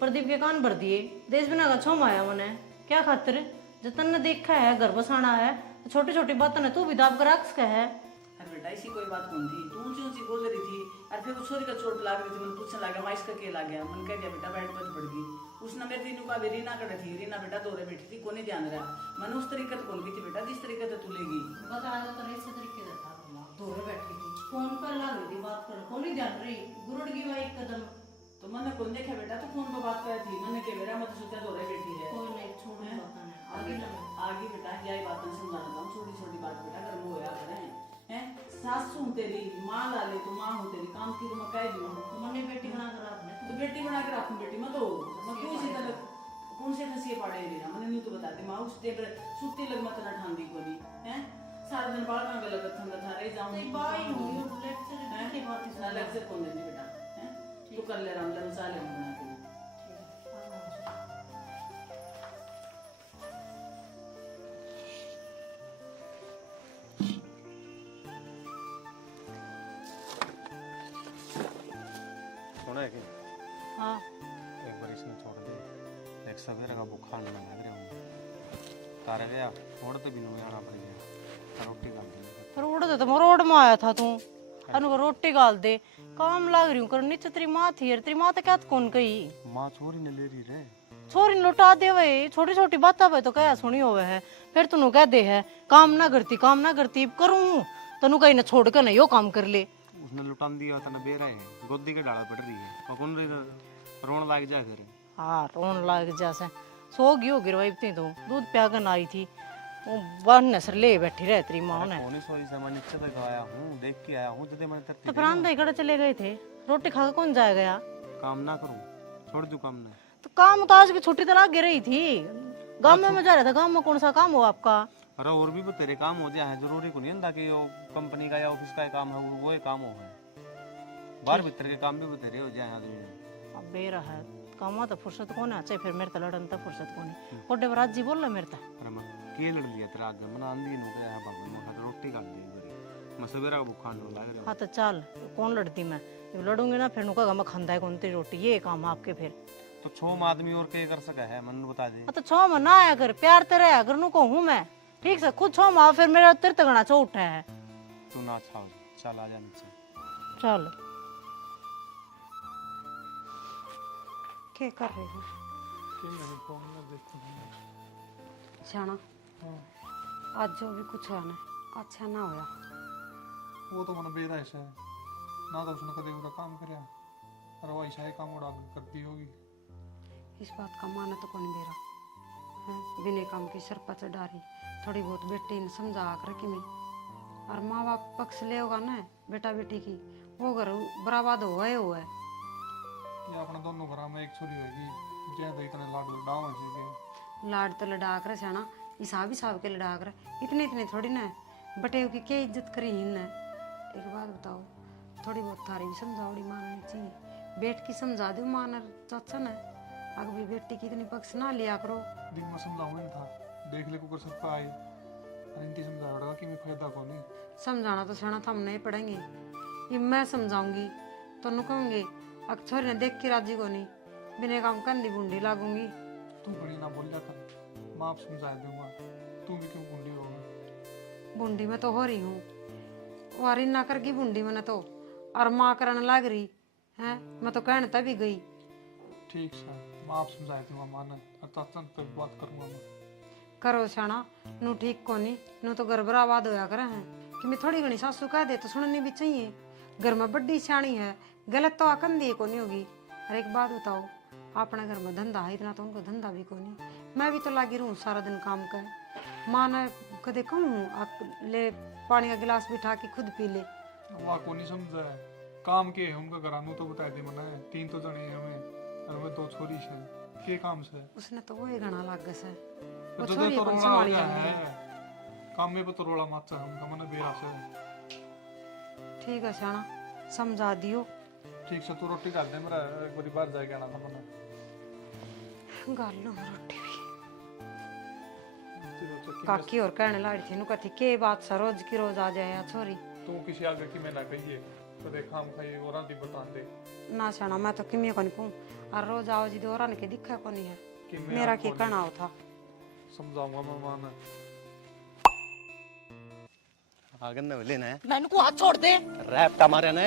प्रदीप के कान भर दिए देश बिना का छोम आया मैंने क्या खातिर जतन ने देखा है घर बसाना है तो छोटी छोटी बातों ने तू भी दाब कर रख है अरे बेटा ऐसी कोई बात कौन थी तू ऊंची ऊंची बोल रही थी और फिर उस छोरी का चोट लग रही थी मैंने पूछने लगा माइस का के लग गया मन कह दिया बेटा बैठ बच पड़ गई उसने मेरे तीनों का भी रीना कर थी रीना बेटा दौरे बैठी थी कोने ध्यान रहा मैंने उस तरीके से कौन की थी बेटा जिस तरीके से तू लेगी बता दो तो ऐसे तरीके से था दौरे बैठी थी फोन पर लग रही थी बात कर कौन ही ध्यान रही गुरुड़ की वही एक कदम तो मैंने कौन देखा बेटा तो फोन पर बात कर थी मैंने कह बेटा मत सोचा दौरे बैठी है कोई नहीं छोड़ पता नहीं आगे लगे आगे बेटा यही बात समझाना चाहूँ छोटी छोटी बात बेटा घर में होया करें हैं सासू तेरी माँ लाले तो माँ हो तेरी काम की तो मैं कह दी हूँ मने बेटी बना कर आपने तो बेटी बना के रखूं बेटी मैं तो मैं क्यों इसी तरह कौन से फंसी पड़े मेरा मैंने नहीं तो बता दे माँ उस टेबल सुत्ती लग मत ना ठांदी को नहीं हैं सारा दिन बाल का गलत थंगा था रह जाऊं नहीं बाई हूं ये लेक्चर की बात ना लेक्चर कौन देती बेटा हैं तू कर ले राम लमसा ले बना के सुना है कि हां एक बार इसने छोड़ दे एक सवेरे का बुखार लग रहा हूँ तारे गया उड़ते भी नहीं आना पड़ गया रोटी खा दी फिर उड़ तो मैं रोड में आया था तू अनु को रोटी गाल दे काम लाग रही हूं कर नीचे तेरी मां थी यार तेरी मां तो क्या कौन कही माँ छोरी ने ले रही रे छोरी ने लौटा दे वे छोटी छोटी बात पे तो क्या सुनी होवे है फिर तू कह दे है काम ना करती करूं तनु कहीं ना छोड़ कर ना यो काम कर ले उसने लुटा दिया था ना बेरा है गोदी के डाला पड़ रही है कौन रोन लाग जा फिर हाँ रोन लाग जैसे सो गई होगी रवाई तो दूध प्या कर आई थी वो बन नसर ले बैठी रह तेरी माँ ने कौन सोई से मैं नीचे तक आया हूँ देख के आया हूँ जदे मैंने तो तेरे फिर आंधा इकड़ा चले गए थे रोटी खा के कौन जाएगा यार काम ना करूँ छोड़ दू काम ना तो काम तो आज की छुट्टी तो लग रही थी गांव में जा रहा था गांव में कौन सा काम हो आपका अरे और भी तेरे काम हो जाए जरूरी को नहीं होता कि वो कंपनी का या ऑफिस का काम है वो ही काम हो है बाहर भीतर के काम भी बतेरे हो जाए आदमी अब बेरा है कामा तो फुर्सत कौन है चाहे फिर मेरे तो लड़न तो फुर्सत कौन है कोटे बरात जी बोल रहा मेरे तो अरे मैं के लड़ लिया तेरा आगे मैं आंधी नु गया है बाबू मैं रोटी खा ली बड़ी मैं सवेरा का भूखा नु लग रहा हाँ तो चल कौन लड़ती मैं जब लड़ूंगी ना फिर नुका मैं खांदा है कौन तेरी रोटी ये काम है आपके फिर तो 6 आदमी और के कर सका है मन बता दे हाँ तो छो में ना आया कर प्यार तेरे अगर नु को हूँ मैं ठीक से खुद छो माँ फिर मेरा तेरे तगड़ा चो उठा है तू ना छाओ चल आ जा नीचे चल क्या कर रहे हो जाना आज जो भी कुछ हुआ ना अच्छा ना होया वो तो मन बेरा ऐसा है ना तो उसने कदे पूरा काम करया और वो ऐसा ही काम उड़ा करती होगी। इस बात का माना तो कौन बेरा हैं? बिना काम की सर पर चढ़ा रही, थोड़ी बहुत बेटी ने समझा कर कि मैं और माँ बाप पक्ष ले होगा ना बेटा बेटी की, वो घर बर्बाद हुआ है। ये अपने दोनों घर में एक छोरी होगी ज्यादा इतने लाड लडाव हो जाएंगे। लाड तो लड़ा कर जाना, हिसाब के लड़ा कर, इतने इतने थोड़ी ना बटेव की क्या इज्जत करी इनने। एक बात बताओ, थोड़ी बहुत थारी भी समझाओड़ी माननी चाहिए, बेट की समझा दो मान चाचा ने, अगर भी बेटी की इतनी पक्ष ना लिया करो। दिन में समझाऊं नहीं था, देख ले कुकर सब आए और इनकी समझाओड़ा कि मैं फायदा को नहीं। समझाना तो सहना तो हम नहीं पढ़ेंगे, ये मैं समझाऊंगी तो नु कहूंगी अक्षर ने देख के राजी को नहीं, बिना काम कंधी बूंदी लागूंगी। तू बड़ी ना बोल जा कर, माँ आप समझा दूंगा, तू भी क्यों बूंदी होगा। बूंदी में तो हो रही हूँ, वारी ना करगी बूंदी मैंने तो, और माँ करने लग रही है, मैं तो कहने तभी गई। ठीक सर, माँ आप समझा दूंगा माना और चाचा तो बात करूंगा मैं। करो शाना, नु ठीक को नहीं, नु तो घर बर्बाद होया करे हैं कि मैं थोड़ी घनी सासू कह दे तो सुननी भी चाहिए। घर में बड्डी सियाणी है, गलत तो आकन दी को नहीं होगी। और एक बात बताओ, अपने घर में धंधा है इतना तो उनको धंधा भी को नहीं, मैं भी तो लागी रहूँ सारा दिन काम कर। माँ ने कदे कहूँ ले पानी का गिलास बिठा के खुद पी ले, वहाँ को नहीं समझा है काम के है उनका घरानू तो बता दे मना है, 3 तो जने हमें और मैं 2 छोरी है के काम से। उसने तो वही घना लाग गया वो तो छोरी तो कौन रोला संभाली हो गया जाएंगे। है काम में तो रोला मत हम का मन बेरा से। ठीक है शाना, समझा दियो। ठीक से तू रोटी कर दे, मेरा एक बारी बाहर जाके आना था मना। गाल लो रोटी भी काकी और कहने लाड़ी थी नु कथी के बात सा रोज की रोज आ जाए छोरी। तू किसी आगे की मैं ना कहिए तो देख हम खाई और आदि बता दे ना शाना, मैं तो किमी को नहीं कहूँ, और रोज आओ जी दोरा के दिखा को नहीं है, कि मैं मेरा आपको की कहना हो था। समझाऊंगा मैं माना। आगे न लेना है मैं इनको हाथ छोड़ दे, रैप मारे ना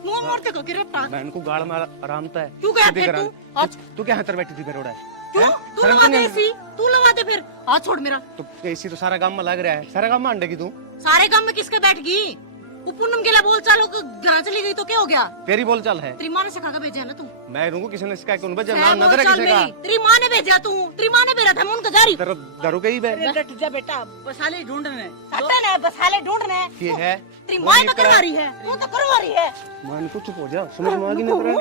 मुंह मोड़ते को गिरे पा। मैं इनको गाल में आरामता है। क्यों गया फिर तू? आज तू क्या हाथ बैठी थी फिर उड़ा क्यों? तू लगा दे ऐसी, तू लगा दे फिर, हाथ छोड़ मेरा। तो ऐसी तो सारा काम में लग रहा है, सारा काम में अंडे की तू सारे काम में किसके बैठ गई? वो पूनम के लिए बोल चालो घर चली गई तो क्या हो गया? तेरी बोल चाल है। तेरी माँ ने सिखा के भेजा है ना तुम। मैं रहूंगा किसी ने सिखाया कौन बजा है ना नजर है बोल चाल किसी का मेरी, तेरी माँ ने भेजा तू, तेरी माँ ने भेजा था, मैं उनका जा रही। तेरा दारू के ही बे डट जा बेटा, बसाले ढूंढने हटना है, बसाले ढूंढने ये है तेरी माँ तो करवा रही है, तू तो करवा रही है। मान को चुप हो जा, समझ में आ गई ना तेरा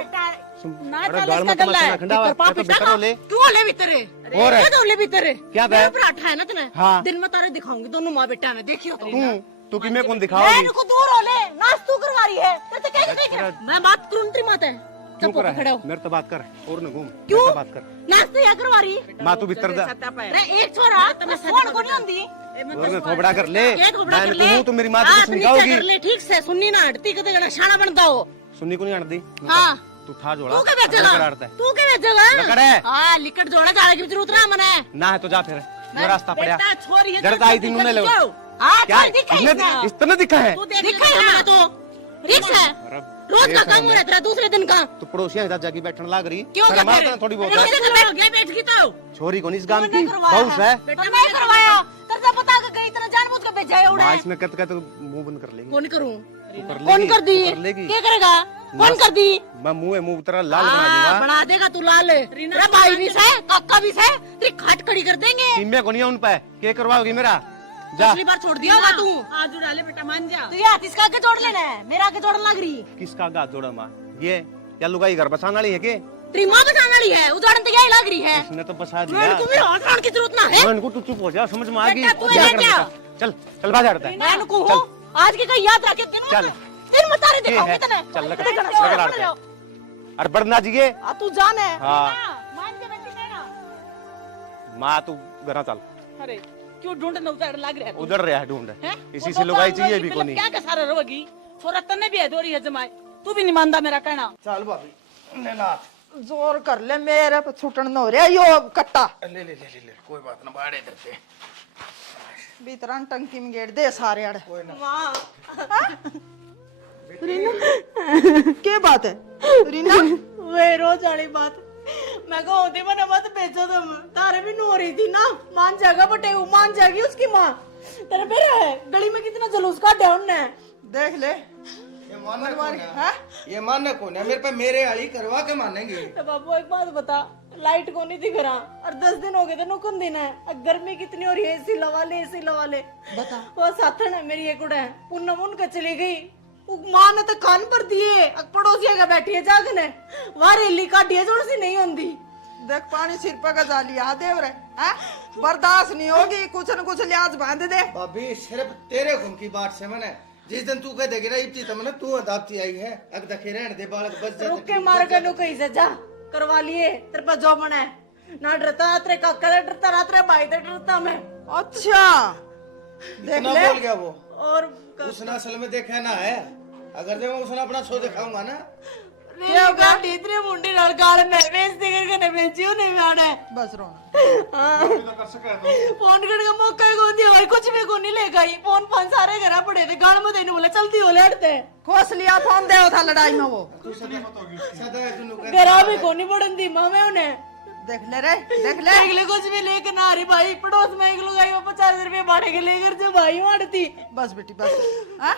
ना अरे चल गाल इसका में गल्ला है, खंडा हुआ, पाप तो इतना बेटर हो ले। क्यों ले भीतरे? और है। क्या ले भीतरे? क्या बे? मेरा पराठा है ना तूने, हाँ। दिन में तारे दिखाऊंगी दोनों माँ बेटा ने, देखियो तो। तू कि मैं कौन मैं दिखाओगी इनको दूर हो ले, नाच तू करवा रही है, मैं तो क्या मैं बात करूं तेरी माता है, क्यों चुप करा होकर खड़े है हो। मेरे तो बात कर और न घूम क्यों? मेरे तो बात कर नाच तो या करवा रही? मां तू भीतर जा अरे एक छोरा मैं फोन को नहीं आंदी, और मैं थोबड़ा कर ले एक घबरा कर मैं ले, तू तू मेरी मां हाथ को नीचे सिखाओगी कर ले, ठीक से सुननी ना हटती कदे गना शाना बनता हो। सुननी को नहीं आंदी हाँ तू था जोड़ा तू क्या बेचेगा? करारता है तू क्या बेचेगा? लकड़ है। हाँ लिकड़ जोड़ा जाने की जरूरत ना मने। ना है तो जा फिर जो रास्ता पड़या बेटा छोरी है, जड़ आई थी मुंह ले हाँ क्या चल दिखा इसने इसने। इस तरह दिखा है दिखा है हमारा तो, ठीक है रोज का काम रहता है, दूसरे दिन का तो पड़ोसियां इधर जाके बैठने लग रही क्यों पर क्या हमारा करे? तो थोड़ी बहुत अरे है। कितने हो गया बैठ की तो छोरी को नहीं इस गांव तूने की करवाया बहुत है बेटा मैं करवाया, तेरे बता के गई, तेरा जानबूझ के भेजा है उड़े। मां इसमें कत कत मुंह बंद कर लेगी कौन करूं? तू कर कौन लेगी, कर दी? तू कर लेगी क्या करेगा? कौन कर दी? मैं मुंह तेरा लाल बना दूंगा बना देगा तू लाल। तेरा भाई भी से, काका भी से, तेरी खाट खड़ी कर देंगे। सीमे को नहीं है उन पे क्या करवाओगी मेरा जा पिछली बार छोड़ दिया होगा तू। आज डाले बेटा मान जा। तू ये हाथ इसका आगे जोड़ लेना है, मेरा आगे जोड़ने लग रही। किसका गात जोड़ा मां ये या लुगाई घर बसाने वाली है के तेरी माँ बचाने वाली है, उजाड़न तो यही लग रही है। इसने तो बसा मैं दिया इनको भी हाथ लाने की जरूरत ना है। मैं इनको तू चुप हो जा समझ में आ गई बेटा, तू क्या है कर क्या? बेटा? चल चल बाजार हटता है मैं इनको हूँ, आज के कहीं याद रखे चल। दिन में तारे ये दिखाऊंगी है तने। चल लगा लगा हटता है अरे बढ़ना जी ये तू जान है। हाँ। मान के बेटी कहना। माँ तू घर चल अरे क्यों ढूंढने उधर लग रहा है? उधर रहा है ढूंढ हैं? इसी वो से तो लुगाई काम चाहिए रोगी भी पे को नहीं क्या का सारा रोगी छोरा तन्ने भी है दोरी है जमाई, तू भी नहीं मानदा मेरा कहना। चल भाभी ले ला जोर कर ले, मेरे पे छूटन न हो रहा यो कट्टा ले ले ले ले ले कोई बात ना बाड़े देते भीतर टंकी में गेट दे सारे अड़। के बात है रीना? वे रोज वाली बात मैं को होती मना मत बेचो तुम, तारे भी नो रही थी ना, मान जाएगा बटे मान जाएगी उसकी माँ। तेरा बेरा है गली में कितना जुलूस काटा उनने। देख ले ये मानना कौन है? ये मानना कौन है? मेरे पे मेरे आली करवा के मानेंगे। तो बाबू एक बात बता, लाइट को नहीं दिख रहा और 10 दिन हो गए थे नुकन दिन है, अब गर्मी कितनी हो रही है, एसी लगा ले बता। वो साथन है मेरी एक उड़ा पूनम उनका चली गई, माँ ने तो कान पर दिए, अब पड़ोसिया का बैठी है जागने वहां रेली काटी है जोड़ सी नहीं होती। देख पानी सिर पर गजा लिया देव रे, हैं? बर्दाश्त नहीं होगी, कुछ न कुछ लिहाज बांध दे। भाभी सिर्फ तेरे घुम की बात से मैंने जिस दिन तू कह देगी ना इतनी तमन्ना तू अदाप्ती आई है, अग दखे रहने दे बालक बच जा। रुक के मार के नु कहीं से जा करवा लिए, तेरे पास जो बना है ना, डरता तेरे काका से डरता ना तेरे भाई से डरता मैं। अच्छा देख इतना ले। बोल गया वो, और उसने असल में देखा ना है, अगर जब उसने अपना शो दिखाऊंगा ना इतने मुंडी नाल गाल में बेइज्जती करके ने बेचियो नहीं आना है। बस रोना तो कर सके तो फोन करने का मौका ही कौन दिया भाई, कुछ भी कौन नहीं ले गई, फोन सारे घर पड़े थे, गाल में देने बोले चलती हो लड़ते खोस लिया फोन दे था लड़ाई में वो। तू सदा सुनो कर गरा भी कौन नहीं पड़न दी माँ में उन्हें देख ले रे, देख ले। अगले कुछ भी लेकर ना आ रही भाई, पड़ोस में एक लोग आई वो 50 रुपए भाड़े के लेकर जो भाई मारती। बस बेटी बस, हाँ?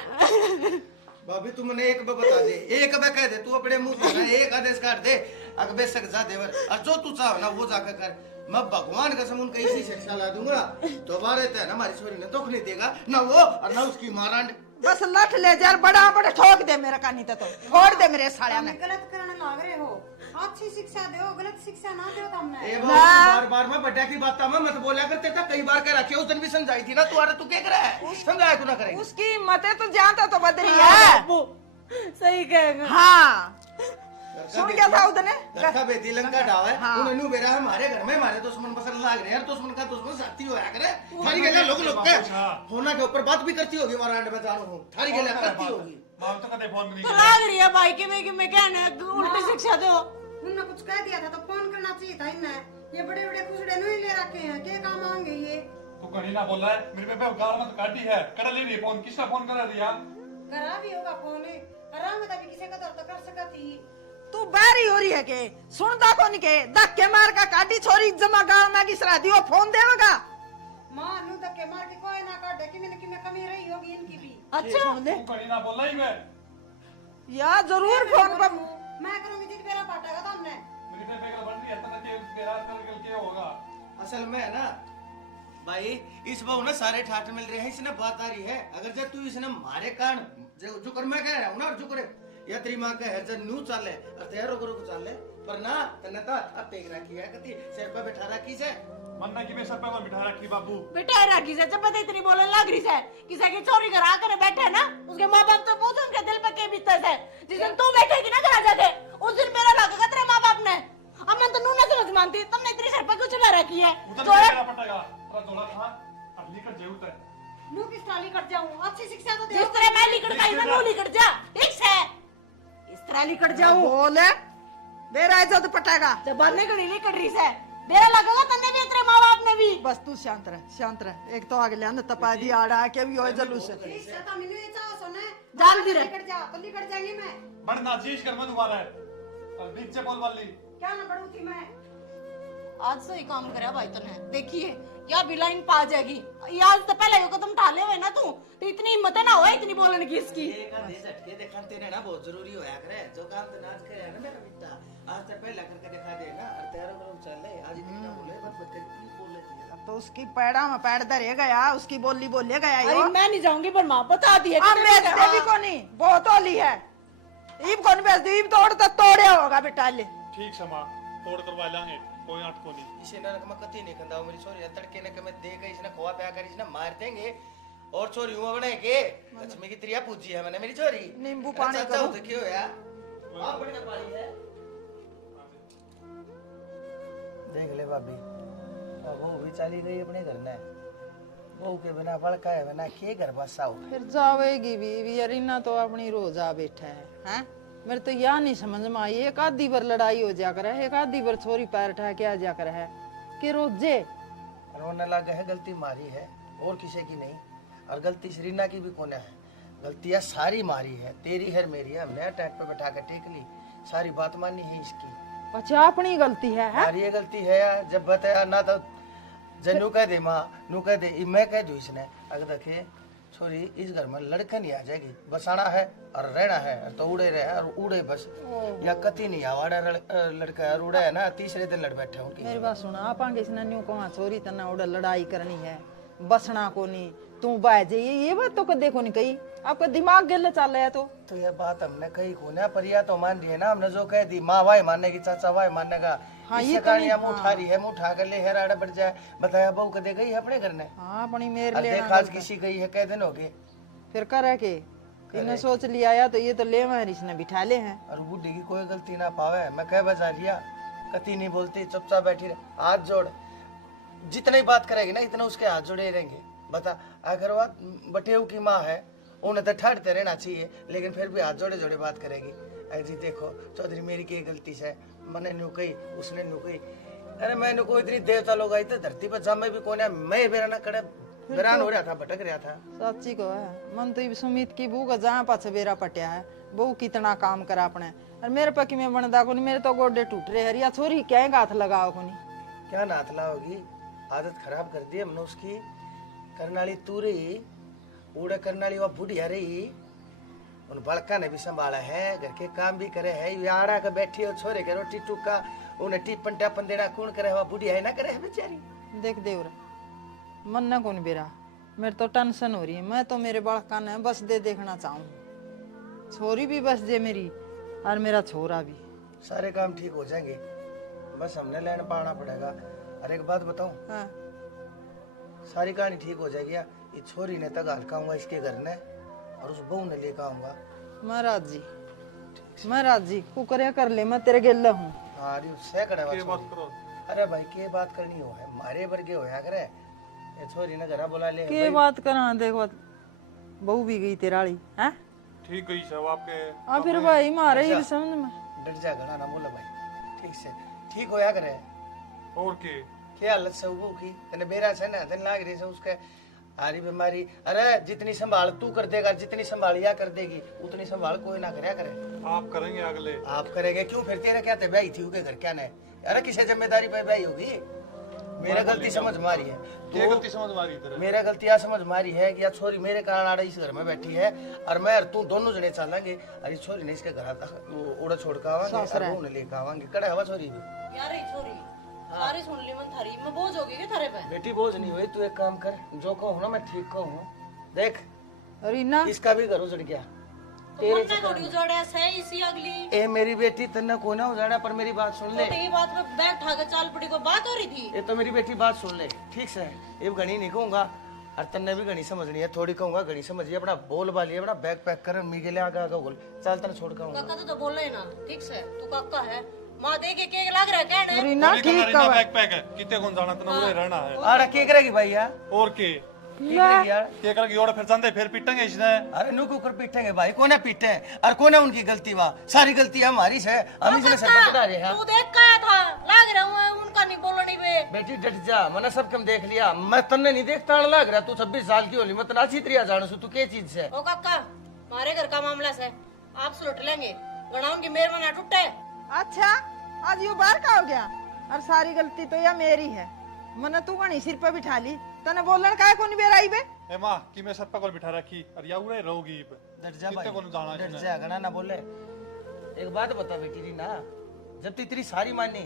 भाभी तू मने एक बे बता दे, एक बे कह दे, तू अपने मुंह पे ना एक आदेश काट दे, अग बे सक जा देवर, और जो तू चाहो ना वो जाकर कर। मैं भगवान कसम उनका इसी शिक्षा ला दूंगा, दोबारा तो ना हमारी छोरी ने दुख नहीं देगा ना वो और ना उसकी मारांड। बस लठ ले जा, बड़ा बड़ा ठोक दे मेरा कानी तो फोड़ दे मेरे साड़िया में। गलत करने लाग रहे हो, अच्छी शिक्षा दो, गलत शिक्षा ना दो तुमने। ए बार बार मैं बड्डा की बात में मत बोला करते था, कई बार कह रखी, उस दिन भी समझाई थी ना, तू तू क्या कर रहा है, समझाया तू ना करे। उसकी मते तो जानता तो बदली है। सही कहेगा। हाँ सुन क्या था उधने रखा बेटी लंका डाव है, उन्होंने बेरा हमारे घर में हमारे दुश्मन बसर लाग रहे हैं, दुश्मन का दुश्मन साथी होया करे, थारी गले लोग के होना के ऊपर बात भी करती होगी, मारांड में जानू हूं, थारी गले करती होगी। मां तो कदे फोन नहीं तो लाग रही है भाई कि मैं कहने उल्टी शिक्षा दो। उन्होंने कुछ कह दिया था तो फोन करना चाहिए था इन्हें, ये बड़े बड़े खुसड़े नहीं ले रखे हैं, क्या काम आएंगे ये? तू कहीं ना बोल रहा है, मेरे पे गाल मत काटी है, कर ले रही फोन, किसका फोन करा दिया? करा भी होगा फोन, आराम में किसी का तो कर सका थी। तू बारी हो रही है के सुनता कौन के धक्के मार का काटी छोरी जमा गांव में किसरा दी, वो फोन देगा मां नु धक्के मार के कोई ना काटे कि मैंने कमी रही होगी इनकी भी। अच्छा सुन दे तू कहीं ना बोल रही है, या जरूर फोन पर मैं करूंगी जिद मेरा पाटेगा तुमने। मेरी पे बेगल बन रही है, तना के तेरा कल के होगा। असल में है ना भाई, इस बहु ना सारे ठाट मिल रहे हैं, इसने बात आ रही है, अगर जब तू इसने मारे कारण जो कर मैं कह रहा हूं ना, जो करे या तेरी मां का है जब न्यू चाले और तेरो गुरु को चाले, पर ना तने तो अब पेग रखी है, कती सिर पे बैठा रखी से मन्ना की मैं सर पे मत बिठा रखी बाबू। बेटा राखी से जब पता इतनी बोलने लग रही है, किसी की चोरी करा कर बैठे ना, उसके माँ बाप तो पूछ उनके दिल पे के बीतते है, जिस दिन तू बैठेगी ना करा जाके उस दिन मेरा लगेगा तेरे माँ बाप ने। अब मैं तो नू ना समझ मानती, तुमने इतनी सर पे क्यों चला रखी है? उधर मेरा पटेगा, पर थोड़ा था अब लिखट जेऊ तक नु किस तरह लिखट जाऊं, अच्छी शिक्षा तो दे। जिस तरह मैं लिखट गई ना नू लिखट जा, ठीक है? इस तरह लिखट जाऊं बोले बेरा इज्जत पटेगा। जबाने कड़ी लिखट रही है, मेरा लगेगा तन्ने भी तेरे माँ बाप ने भी। बस तू शांत रह, एक तो आगे ले तपा दी आड़ा के भी हो जलूस है। शिक्षा तो मैंने ये चाहो सुने, जान दी रे। लिखट जा तो लिखट जाएंगी मैं। बड़ नाचीज कर मैं दोबारा है, और बीच से बोल वाली क्या ना पढ़ू थी मैं। आज से ही काम करे भाई तने, देखिए क्या भी लाइन पा जाएगी। ये आज तो पहले कदम उठा हुए ना तू, तो इतनी हिम्मत है ना हो इतनी बोलने की इसकी। एक आधे झटके दिखाने तेरे ना बहुत जरूरी होया करे, जो काम तो नाच करे ना मेरा बेटा, आज से पहले करके दिखा देना, और तेरा गुरु चले आज ही ना बोले बस बच्चे की बोल लेती तो उसकी पैड़ा में पैर धरे गया, उसकी बोली बोले गया अरे यो। मैं नहीं जाऊंगी पर माँ बता दी है कि अब बेच दे भी कोनी, बहुत होली है। ईब कौन बेच दी, ईब तोड़ तो तोड़े होगा बेटा ले। ठीक से मां तोड़ करवा लांगे, कोई आठ को नहीं। इसे नरक में कती नहीं खंदा मेरी छोरी तड़के ने कमे दे गई, इसने खोआ प्या कर इसने मार देंगे, और छोरी हुआ बने के लक्ष्मी की त्रिया पूजी है मैंने मेरी छोरी। नींबू पानी करो तो क्यों यार आप बढ़िया पानी है देख ले भाभी, अब वो भी चली गई अपने घर में, बहू के बिना बड़का है बिना के घर बसाओ। फिर जावेगी भी अरीना तो अपनी रोज आ बैठा है, हैं? मेरे तो यह नहीं समझ में आई, एक आधी बार लड़ाई हो जा कर है, एक आधी बार छोरी पैर ठा के आ जा कर है कि रोजे रोने लगा है, गलती मारी है और किसी की नहीं, और गलती श्रीना की भी कोने है, गलतियां सारी मारी है, तेरी है मेरी है, हमने टैंक पे बैठा के टेक ली, सारी बात मानी है इसकी। अच्छा अपनी गलती है, हैं? यार ये गलती है यार, जब बताया ना तो जनू कह दे माँ नू कह दे, मैं कह दू इसने अगर देखे छोरी इस घर में लड़का नहीं आ जाएगी, बसाना है और रहना है तो उड़े रहे और उड़े बस, या कति नहीं आवाड़ा लड़का है और उड़ा है ना, तीसरे दिन लड़ बैठे उनकी। मेरी बात सुना, आप किसने न्यू कहा छोरी तना उड़ा लड़ाई करनी है, बसना को नहीं, तू बाजे ये बात तो कदे को नहीं कही, आपका दिमाग गल चल रहा है तो ये बात हमने कही को ना, पर या तो मान रही है ना, हमने जो कह दी माँ वाई मानेगी, चाचा वाई मानेगा। हाँ, इससे कारण या मुँह उठा रही है, मुँह उठा कर ले हेराड़ा बढ़ जाए, बताया बहू कदे गई है अपने घर ने। हाँ अपनी मेर और ले देख आज किसी गई है, कह दिन हो गए, फिर करे के इन्हें सोच लिया या तो ये तो ले मैं इसने बिठा ले हैं। और बुढ़ी की कोई गलती ना पावे, मैं कह बजा रिया, कति नहीं बोलती, चुपचाप बैठी रहे, हाथ जोड़, जितना ही बात करेगी ना इतना उसके हाथ जोड़े रहेंगे। बता अगर वह बटेऊ की माँ है, उन्हें तो ठहरते रहना चाहिए, लेकिन फिर भी हाथ जोड़े जोड़े बात करेगी। अरे जी देखो चौधरी मेरी की गलती है, मैंने नु कही उसने नु कही, अरे मैंने को इतनी देवता लोग आई तो धरती पर जमे भी कौन है, मैं बेरा ना कड़े हैरान हो रहा था, भटक रहा था। सच्ची को है, मन तो सुमित की बू का जहाँ पाछ बेरा पटिया है, बहू कितना काम करा अपने, और मेरे पकी में बनदा को नहीं, मेरे तो गोडे टूट रहे हरिया, छोरी क्या हाथ लगाओ को नहीं। क्या नाथ लाओगी, आदत खराब कर दी हमने उसकी, करनाली तू रही, उड़े करनाली वह बुढ़िया रही, उन बड़का ने भी संभाला है, घर के काम भी करे है, यारा के बैठी हो छोरे के रोटी टुका, उन्हें टिपन टापन देना कौन करे, वह बुढ़िया है ना करे है बेचारी। देख देवर मन ना कौन बेरा, मेरे तो टेंशन हो रही है, मैं तो मेरे बड़का ने बस दे देखना चाहूँ, छोरी भी बस दे मेरी और मेरा छोरा भी, सारे काम ठीक हो जाएंगे, बस हमने लेना पाना पड़ेगा। अरे एक बात बताऊं, हाँ सारी कहानी ठीक हो जाएगी, ये छोरी ने तक हल्काऊंगा इसके घर ने, और उस बहू ने लेकर आऊंगा। महाराज जी कुकरिया कर ले, मैं तेरे गेला हूँ। हाँ अरे उससे करे के बात करो, अरे भाई के बात करनी हो है, मारे वर्गे होया करे, ये छोरी ने घर बुला ले के बात करा, देखो बहू भी गई तेराली है, ठीक गई सब आपके। हाँ फिर भाई मारे ही समझ में, डर जा घना ना बोला भाई, ठीक से ठीक होया करे। और के क्या हालत से वो की तने बेरा से ना दिन लाग रही से उसके हारी बीमारी, अरे जितनी संभाल तू कर देगा, जितनी संभालिया कर देगी उतनी संभाल कोई ना करया करे। आप करेंगे अगले, आप करेंगे क्यों, फिर तेरे क्या थे भाई थी उनके घर क्या ने, अरे किसे जिम्मेदारी पे भाई होगी, मेरा गलती समझ मारी है, ये गलती समझ मारी तेरे, मेरा गलती या समझ मारी है कि या छोरी मेरे कारण आड़ा इस घर में बैठी है, और मैं और तू दोनों जने चलेंगे, अरे छोरी ने इसके घर तक उड़ा छोड़ के आवांगे और लेकर आवांगे, कड़े हवा छोरी भी यार ये छोरी सारी सुन ली, मन थारी मैं बोझ होगी क्या थारे पे? बेटी बोझ नहीं हुई, तू एक काम कर, जो कहूँ ना मैं ठीक कहूँ, देख रीना इसका भी घर उजड़ गया, तो मन ना थोड़ी उजाड़े से इसी अगली ए मेरी बेटी तन्ने को ना उजाड़ा, पर मेरी बात सुन ले, छोटी बात पे बैग उठा के चाल पड़ी, को बात हो रही थी। ये तो मेरी बेटी बात सुन ले ठीक से, ये घड़ी नहीं कहूंगा, और तन्ने भी घड़ी समझनी है, थोड़ी कहूंगा घड़ी समझिए, अपना बोल बाली अपना बैग पैक कर मीगे ले आगा बोल, चल तने छोड़ के आऊंगा। काका तो बोल रहे ना, ठीक से तू काका है, माँ देखे केक लग रहा है कहने। रीना ठीक ना बैग पैक है, कितने कौन जाना तना उरे रहना है, आड़ा के करेगी भैया, और के यार के करके और फिर जाते फिर पीटेंगे इसने। अरे नु कुकर पीटेंगे भाई, कोने पीटे और कोने उनकी गलती वा, सारी गलती हमारी से, हम इसने सर पे चढ़ा रहे हैं। तू देख का था लग रहा हूँ उनका नहीं बोलनी बे। बेटी डट जा, मैंने सब कम देख लिया, मैं तन्ने नहीं देखता लग रहा, तू 26 साल की होली, मैं तना अच्छी तरह जानू तू के चीज से। ओ काका हमारे घर का मामला से आप सुलट लेंगे, गणाऊंगी मेरे मन ना टूटे। अच्छा आज यो बार का हो गया, और सारी गलती तो या मेरी है, मने तू गणी सिर पे बिठा ली, तने बोलन काहे को नहीं बेराई बे। ए मां कि मैं सर पे बिठा रखी और या उरे रहोगी, डट जा कितने को जाना भाई, डट जा गना ना बोले। एक बात बता बेटी री ना, जब ती तेरी सारी मानी,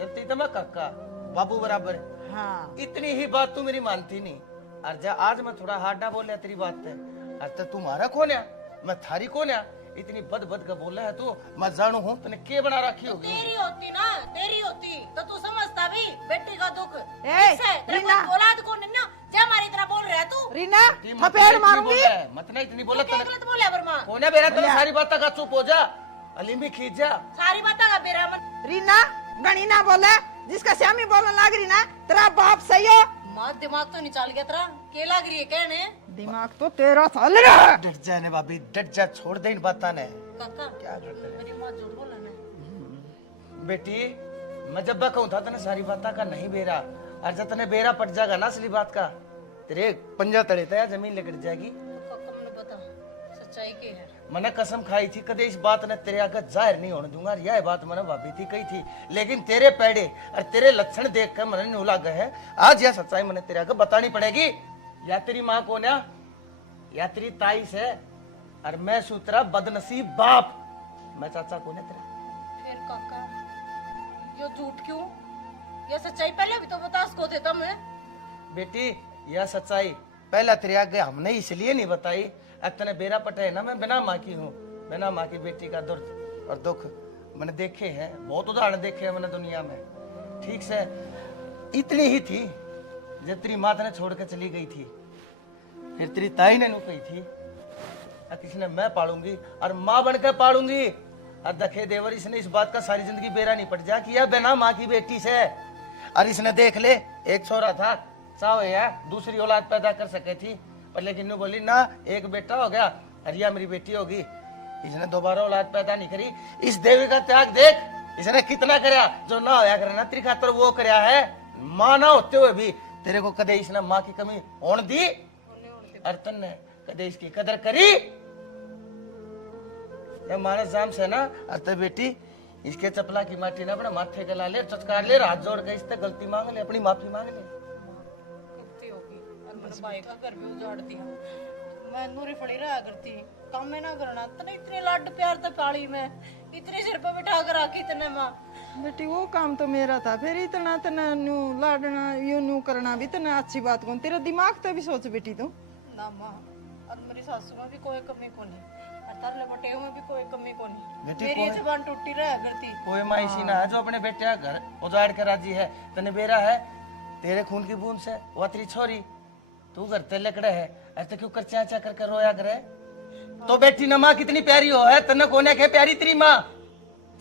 जब ती तमा काका बाबू बराबर, हाँ इतनी ही बात तू मेरी मानती नहीं, और जा आज मैं थोड़ा हार्डा बोल तेरी बात पे, और तो तुम्हारा कौन है, मैं थारी कौन है, इतनी बद बद का बोला है तू, मैं जानू हूँ तूने के बना रखी होगी। तेरी होती ना, तेरी होती तो तू समझता भी बेटी का दुख। ए, तेरे रीना। को औलाद को नहीं ना, जे हमारी तरह बोल रहा है तू। रीना ती मत थपेड़ इतनी मारूंगी, बोला है, मत ना इतनी बोला, तू क्या गलत बोले बर्मा? कौन है बेरा, तेरी सारी बात का चुप हो जा, अलीमी खींच जा। सारी बातें का बेरा मन रीना गणी ना बोले, जिसका श्यामी बोलने लग रही ना, तेरा बाप सही हो। माँ दिमाग तो नहीं चल गया तेरा, के लग रही है कहने? दिमाग तो तेरा चल रहा है। डट जा ने भाभी, डट जा, छोड़ दे इन बातों ने। काका क्या करते हैं मेरी माँ झूठ बोला ना। बेटी, मैं जब कहूँ था तने सारी बात का नहीं बेरा, और जब तने बेरा पट जाएगा ना असली बात का, तेरे पंजा तड़े तया जमीन लेकर जाएगी। काका मैंने बता सच्चाई के है। मैंने कसम खाई थी कदे इस बात ने तेरे आगे जाहिर नहीं होने दूंगा, यह बात मैंने भाभी थी कही थी, लेकिन तेरे पैड़े और तेरे लक्षण देख कर मैंने नहीं लगा है, आज यह सच्चाई मैंने तेरे आगे बतानी पड़ेगी। या तेरी माँ कौन है, या तेरी ताई से, और मैं सू तेरा बदनसीब बाप। मैं चाचा को नहीं तेरा। फिर काका यो झूठ क्यों? ये सच्चाई पहले भी तो बता सको थे तुम। बेटी यह सच्चाई पहले तेरे आगे हमने इसलिए नहीं बताई, अब तने बेरा पटे है ना, मैं बिना माँ की हूँ। बिना माँ की बेटी का दर्द और दुख मैंने देखे हैं, बहुत उदाहरण देखे हैं मैंने दुनिया में। ठीक से इतनी ही थी जब तेरी माँ तने छोड़ के चली गई थी, फिर तेरी ताई ने नु कही थी किसी ने मैं पालूंगी और माँ बनकर पालूंगी। और दखे देवर इसने इस बात का सारी जिंदगी बेरा नहीं पड़ जा कि यह बिना माँ की बेटी से। और इसने देख ले, एक छोरा था चाहे या दूसरी औलाद पैदा कर सके थी, पर लेकिन नु बोली ना एक बेटा हो गया और यह मेरी बेटी होगी। इसने दोबारा औलाद पैदा नहीं करी। इस देवी का त्याग देख, इसने कितना करया, जो ना होया करे ना तेरी खातर वो करया है। माँ ना होते हुए भी तेरे को कदे इसने माँ की कमी होने दी, और तन्ने कदे इसकी कदर करी। माने जाम से ना अरे बेटी इसके चपला की माटी ना अपने माथे के ला ले, चचकार ले, हाथ जोड़ के इससे गलती मांग ले, अपनी माफी मांग ले। गलती होगी और मैंने भाई का घर भी उजाड़ दिया। मैं नूरी फड़ी रहा करती, काम में ना करना, तने इतने लाड प्यार से पाली मैं, इतने सिर पे बिठा कर रखी तने माँ। बेटी वो काम तो मेरा था, फिर इतना तना न्यू लाडना यू न्यू करना भी तना अच्छी बात कौन। तेरा दिमाग तो भी सोच बेटी तू। ना माँ, और मेरी सासू में भी कोई कमी को नहीं, और तारले बटेव में भी कोई कमी को नहीं। मेरी ये जबान टूटी रहा करती। कोई माँ इसी ना है जो अपने बेटे का घर उजाड़ के राजी है। तने बेरा है तेरे खून की बूंद से वो तेरी छोरी, तू घर ते लकड़े है, ऐसे क्यों कर चाचा कर रोया करे। तो बेटी न माँ कितनी प्यारी हो है, तने कोने के प्यारी तेरी माँ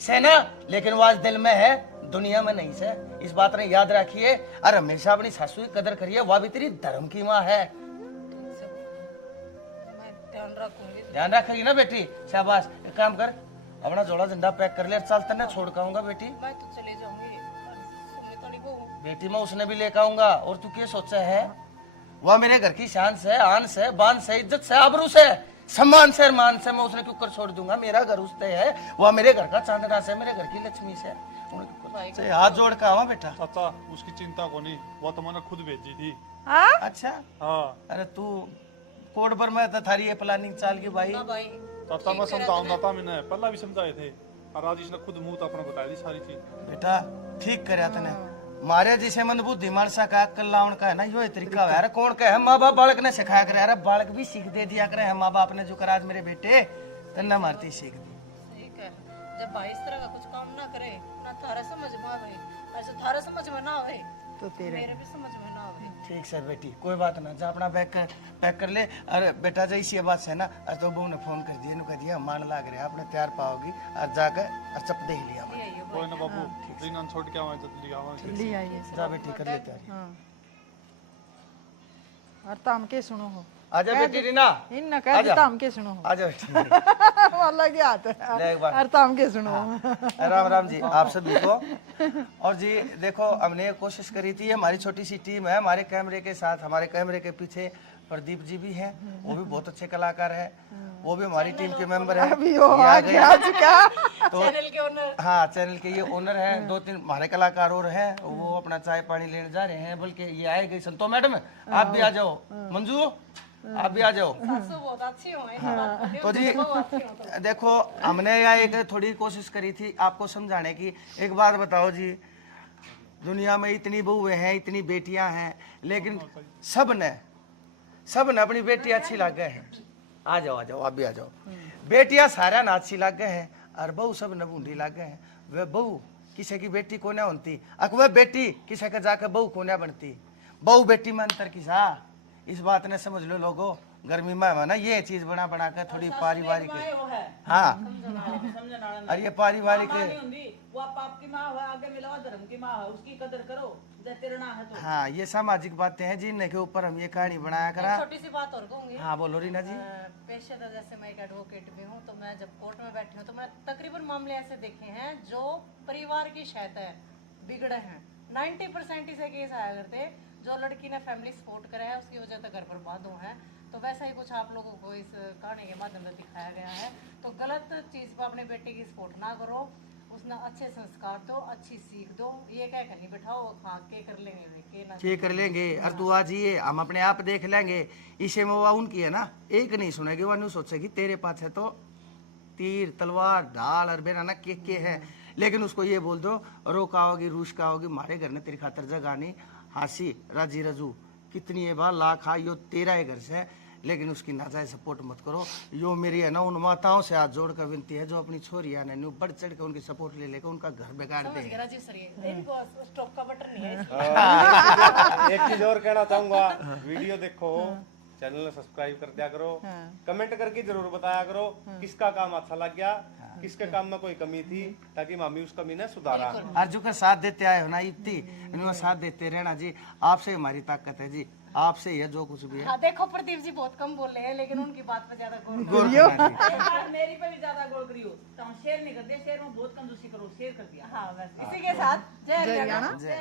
से ना, लेकिन वो आज दिल में है दुनिया में नहीं से। इस बात ने याद रखिए और हमेशा अपनी सासू की कदर करिए, वह भी तेरी धर्म की माँ है। ध्यान रखूंगी। ध्यान रखेगी ना बेटी, शाबाश। एक काम कर, अपना जोड़ा झंडा पैक कर ले, चल तन्ने छोड़ के आऊंगा बेटी। मैं तो चले जाऊंगी, सुनने तो नहीं बहु। बेटी मैं उसने भी लेकर आऊंगा। और तू क्या सोचा है, वह मेरे घर की शान से, आन से, बान से, इज्जत से, आबरू से, सम्मान से, मान से मैं उसने क्यों कर छोड़ दूंगा। मेरा घर उससे है, वह मेरे घर का चांदना से, मेरे घर की लक्ष्मी से। से हाथ जोड़ के आवा बेटा। चाचा उसकी चिंता को नहीं, वो तो मैंने खुद भेजी थी। अच्छा हाँ अरे तू कोड पर मैं तो थारी ये प्लानिंग चाल की भाई। भाई चाचा मैं समझाऊंगा था, मैंने पहला भी समझाए थे, और आज इसने खुद मुंह तो अपना बताई दी सारी चीज। बेटा ठीक करया तने, मारे जिसे मन बुद्धि मानसा का अक्ल लावन का है ना, यो तरीका है। अरे कौन कहे माँ बाप बालक ने सिखाया करे, अरे बालक भी सीख दे दिया करे। माँ बाप ने जो करा आज मेरे बेटे तन्ना मारती सीख दी। सही कह, जब भाई इस तरह का कुछ काम ना करे ना थारा समझ में आवे, ऐसे थारा समझ में ना आवे तो तेरे मेरे भी समझ में ना आवे। ठीक सर बेटी कोई बात ना, जा अपना बैग पैक कर ले। अरे बेटा जो इसी बात से ना, अरे तो बहू ने फोन कर दिया, नु कह दिया मान लाग रहे अपने तैयार पाओगी, और जाकर चप दे लिया। कोई ना बाबू, दिन छोड़ के आवाज जल्दी आवाज। ले आइए। जा बेटी कर ले तैयारी। हाँ और ताम के सुनो हो, आजा बेटी रीना, इन न कह दे ताम के सुनो हो। आजा बेटी। वाला क्या आता है, ले एक बार। और ताम के सुनो। राम राम जी आप सभी को। और जी देखो हमने कोशिश करी थी, हमारी छोटी सी टीम है, हमारे कैमरे के साथ, हमारे कैमरे के पीछे प्रदीप जी भी हैं, वो भी बहुत अच्छे कलाकार हैं, वो भी हमारी टीम के मेंबर हैं। अभी वो आ गया आज क्या तो चैनल के ओनर, हाँ चैनल के ये ओनर हैं, दो तीन हमारे कलाकार और हैं, वो अपना चाय पानी लेने जा रहे हैं। बल्कि ये आए गई संतो मैडम आप भी आ जाओ, मंजू आप भी आ जाओ। सासू बहुत अच्छी हो, इस बात को तो जी देखो हमने यहाँ एक थोड़ी कोशिश करी थी आपको समझाने की। एक बात बताओ जी, दुनिया में इतनी बहुएं हैं, इतनी बेटियां हैं, लेकिन सब ने अपनी बेटी अच्छी लग गए हैं। आ जाओ आप भी आ जाओ। बेटियां सारा ना अच्छी लग गए हैं, और बहू सब न बूढ़ी लग गए हैं। वे बहू किसी की बेटी को ना होती, वह बेटी किसी के जाकर बहू को ना बनती। बहू बेटी में अंतर किसा, इस बात ने समझ लो लोगों। गर्मी में है ना ये चीज बना कर थोड़ी पारिवारिक, हाँ और ये पारिवारिक, वो पाप की माँ है, आगे मिला धर्म की माँ है, उसकी कदर करो तेरना है तो। हाँ ये सामाजिक बातें हैं जिनके ऊपर हम ये कहानी बनाया करा। छोटी सी बात और कहूंगी। हाँ बोलो रीना जी। पेशेदार जैसे मैं एक एडवोकेट भी हूँ, तो मैं जब कोर्ट में बैठी हूँ तो मैं तकरीबन मामले ऐसे देखे हैं जो परिवार की शहत है बिगड़े हैं। 90% ऐसे केस आया करते जो लड़की ने फैमिली सपोर्ट करा है, उसकी वजह से घर बर्बाद हुए हैं। तो वैसा ही कुछ आप लोगों को इस कहानी के माध्यम से दिखाया गया है। तो गलत चीज़ पर अपने बेटे की सपोर्ट ना करो, उसने अच्छे संस्कार दो, अच्छी सीख दो। ये क्या करनी बैठाओ खा के कर लेंगे के ना ये कर लेंगे। और तू आज ये हम अपने आप देख लेंगे। इसे में वो उनकी है ना, एक नहीं सुनेगी, वो नहीं सोचेगी तेरे पास है तो तीर तलवार ढाल और बेना ना के है। लेकिन उसको ये बोल दो रोक आओगी रूस का आओगी, मारे घर ने तेरी खातर जगह नहीं, हासी राजी रजू कितनी है बार लाख यो तेरा है घर से। लेकिन उसकी नाजायज सपोर्ट मत करो। यो मेरी है ना उन माताओं से हाथ जोड़ कर विनती है जो अपनी छोरियां ने न्यू बढ़ चढ़ के उनकी सपोर्ट ले लेकर उनका घर बिगाड़ दे। राजीव सर ये इनको स्टॉप का बटन नहीं है। एक चीज और कहना चाहूंगा, वीडियो देखो, चैनल सब्सक्राइब कर दिया करो, कमेंट करके जरूर बताया करो किसका काम अच्छा लग गया, किसके काम में कोई कमी थी, ताकि मामी उस कमी ने सुधारा। अर्जु का साथ देते आए हो ना इतनी, इनको साथ देते रहना जी। आपसे हमारी ताकत है जी, आपसे ही है जो कुछ भी है। हाँ देखो प्रदीप जी बहुत कम बोल रहे हैं, लेकिन उनकी बात पे ज्यादा गौर गौर करना जी। एक बार मेरी पे भी ज्यादा गोल करियो, तो शेयर नहीं कर दिया, शेयर में बहुत कंजूसी करो, शेयर कर दिया। हाँ बस इसी के साथ जय हरियाणा। जय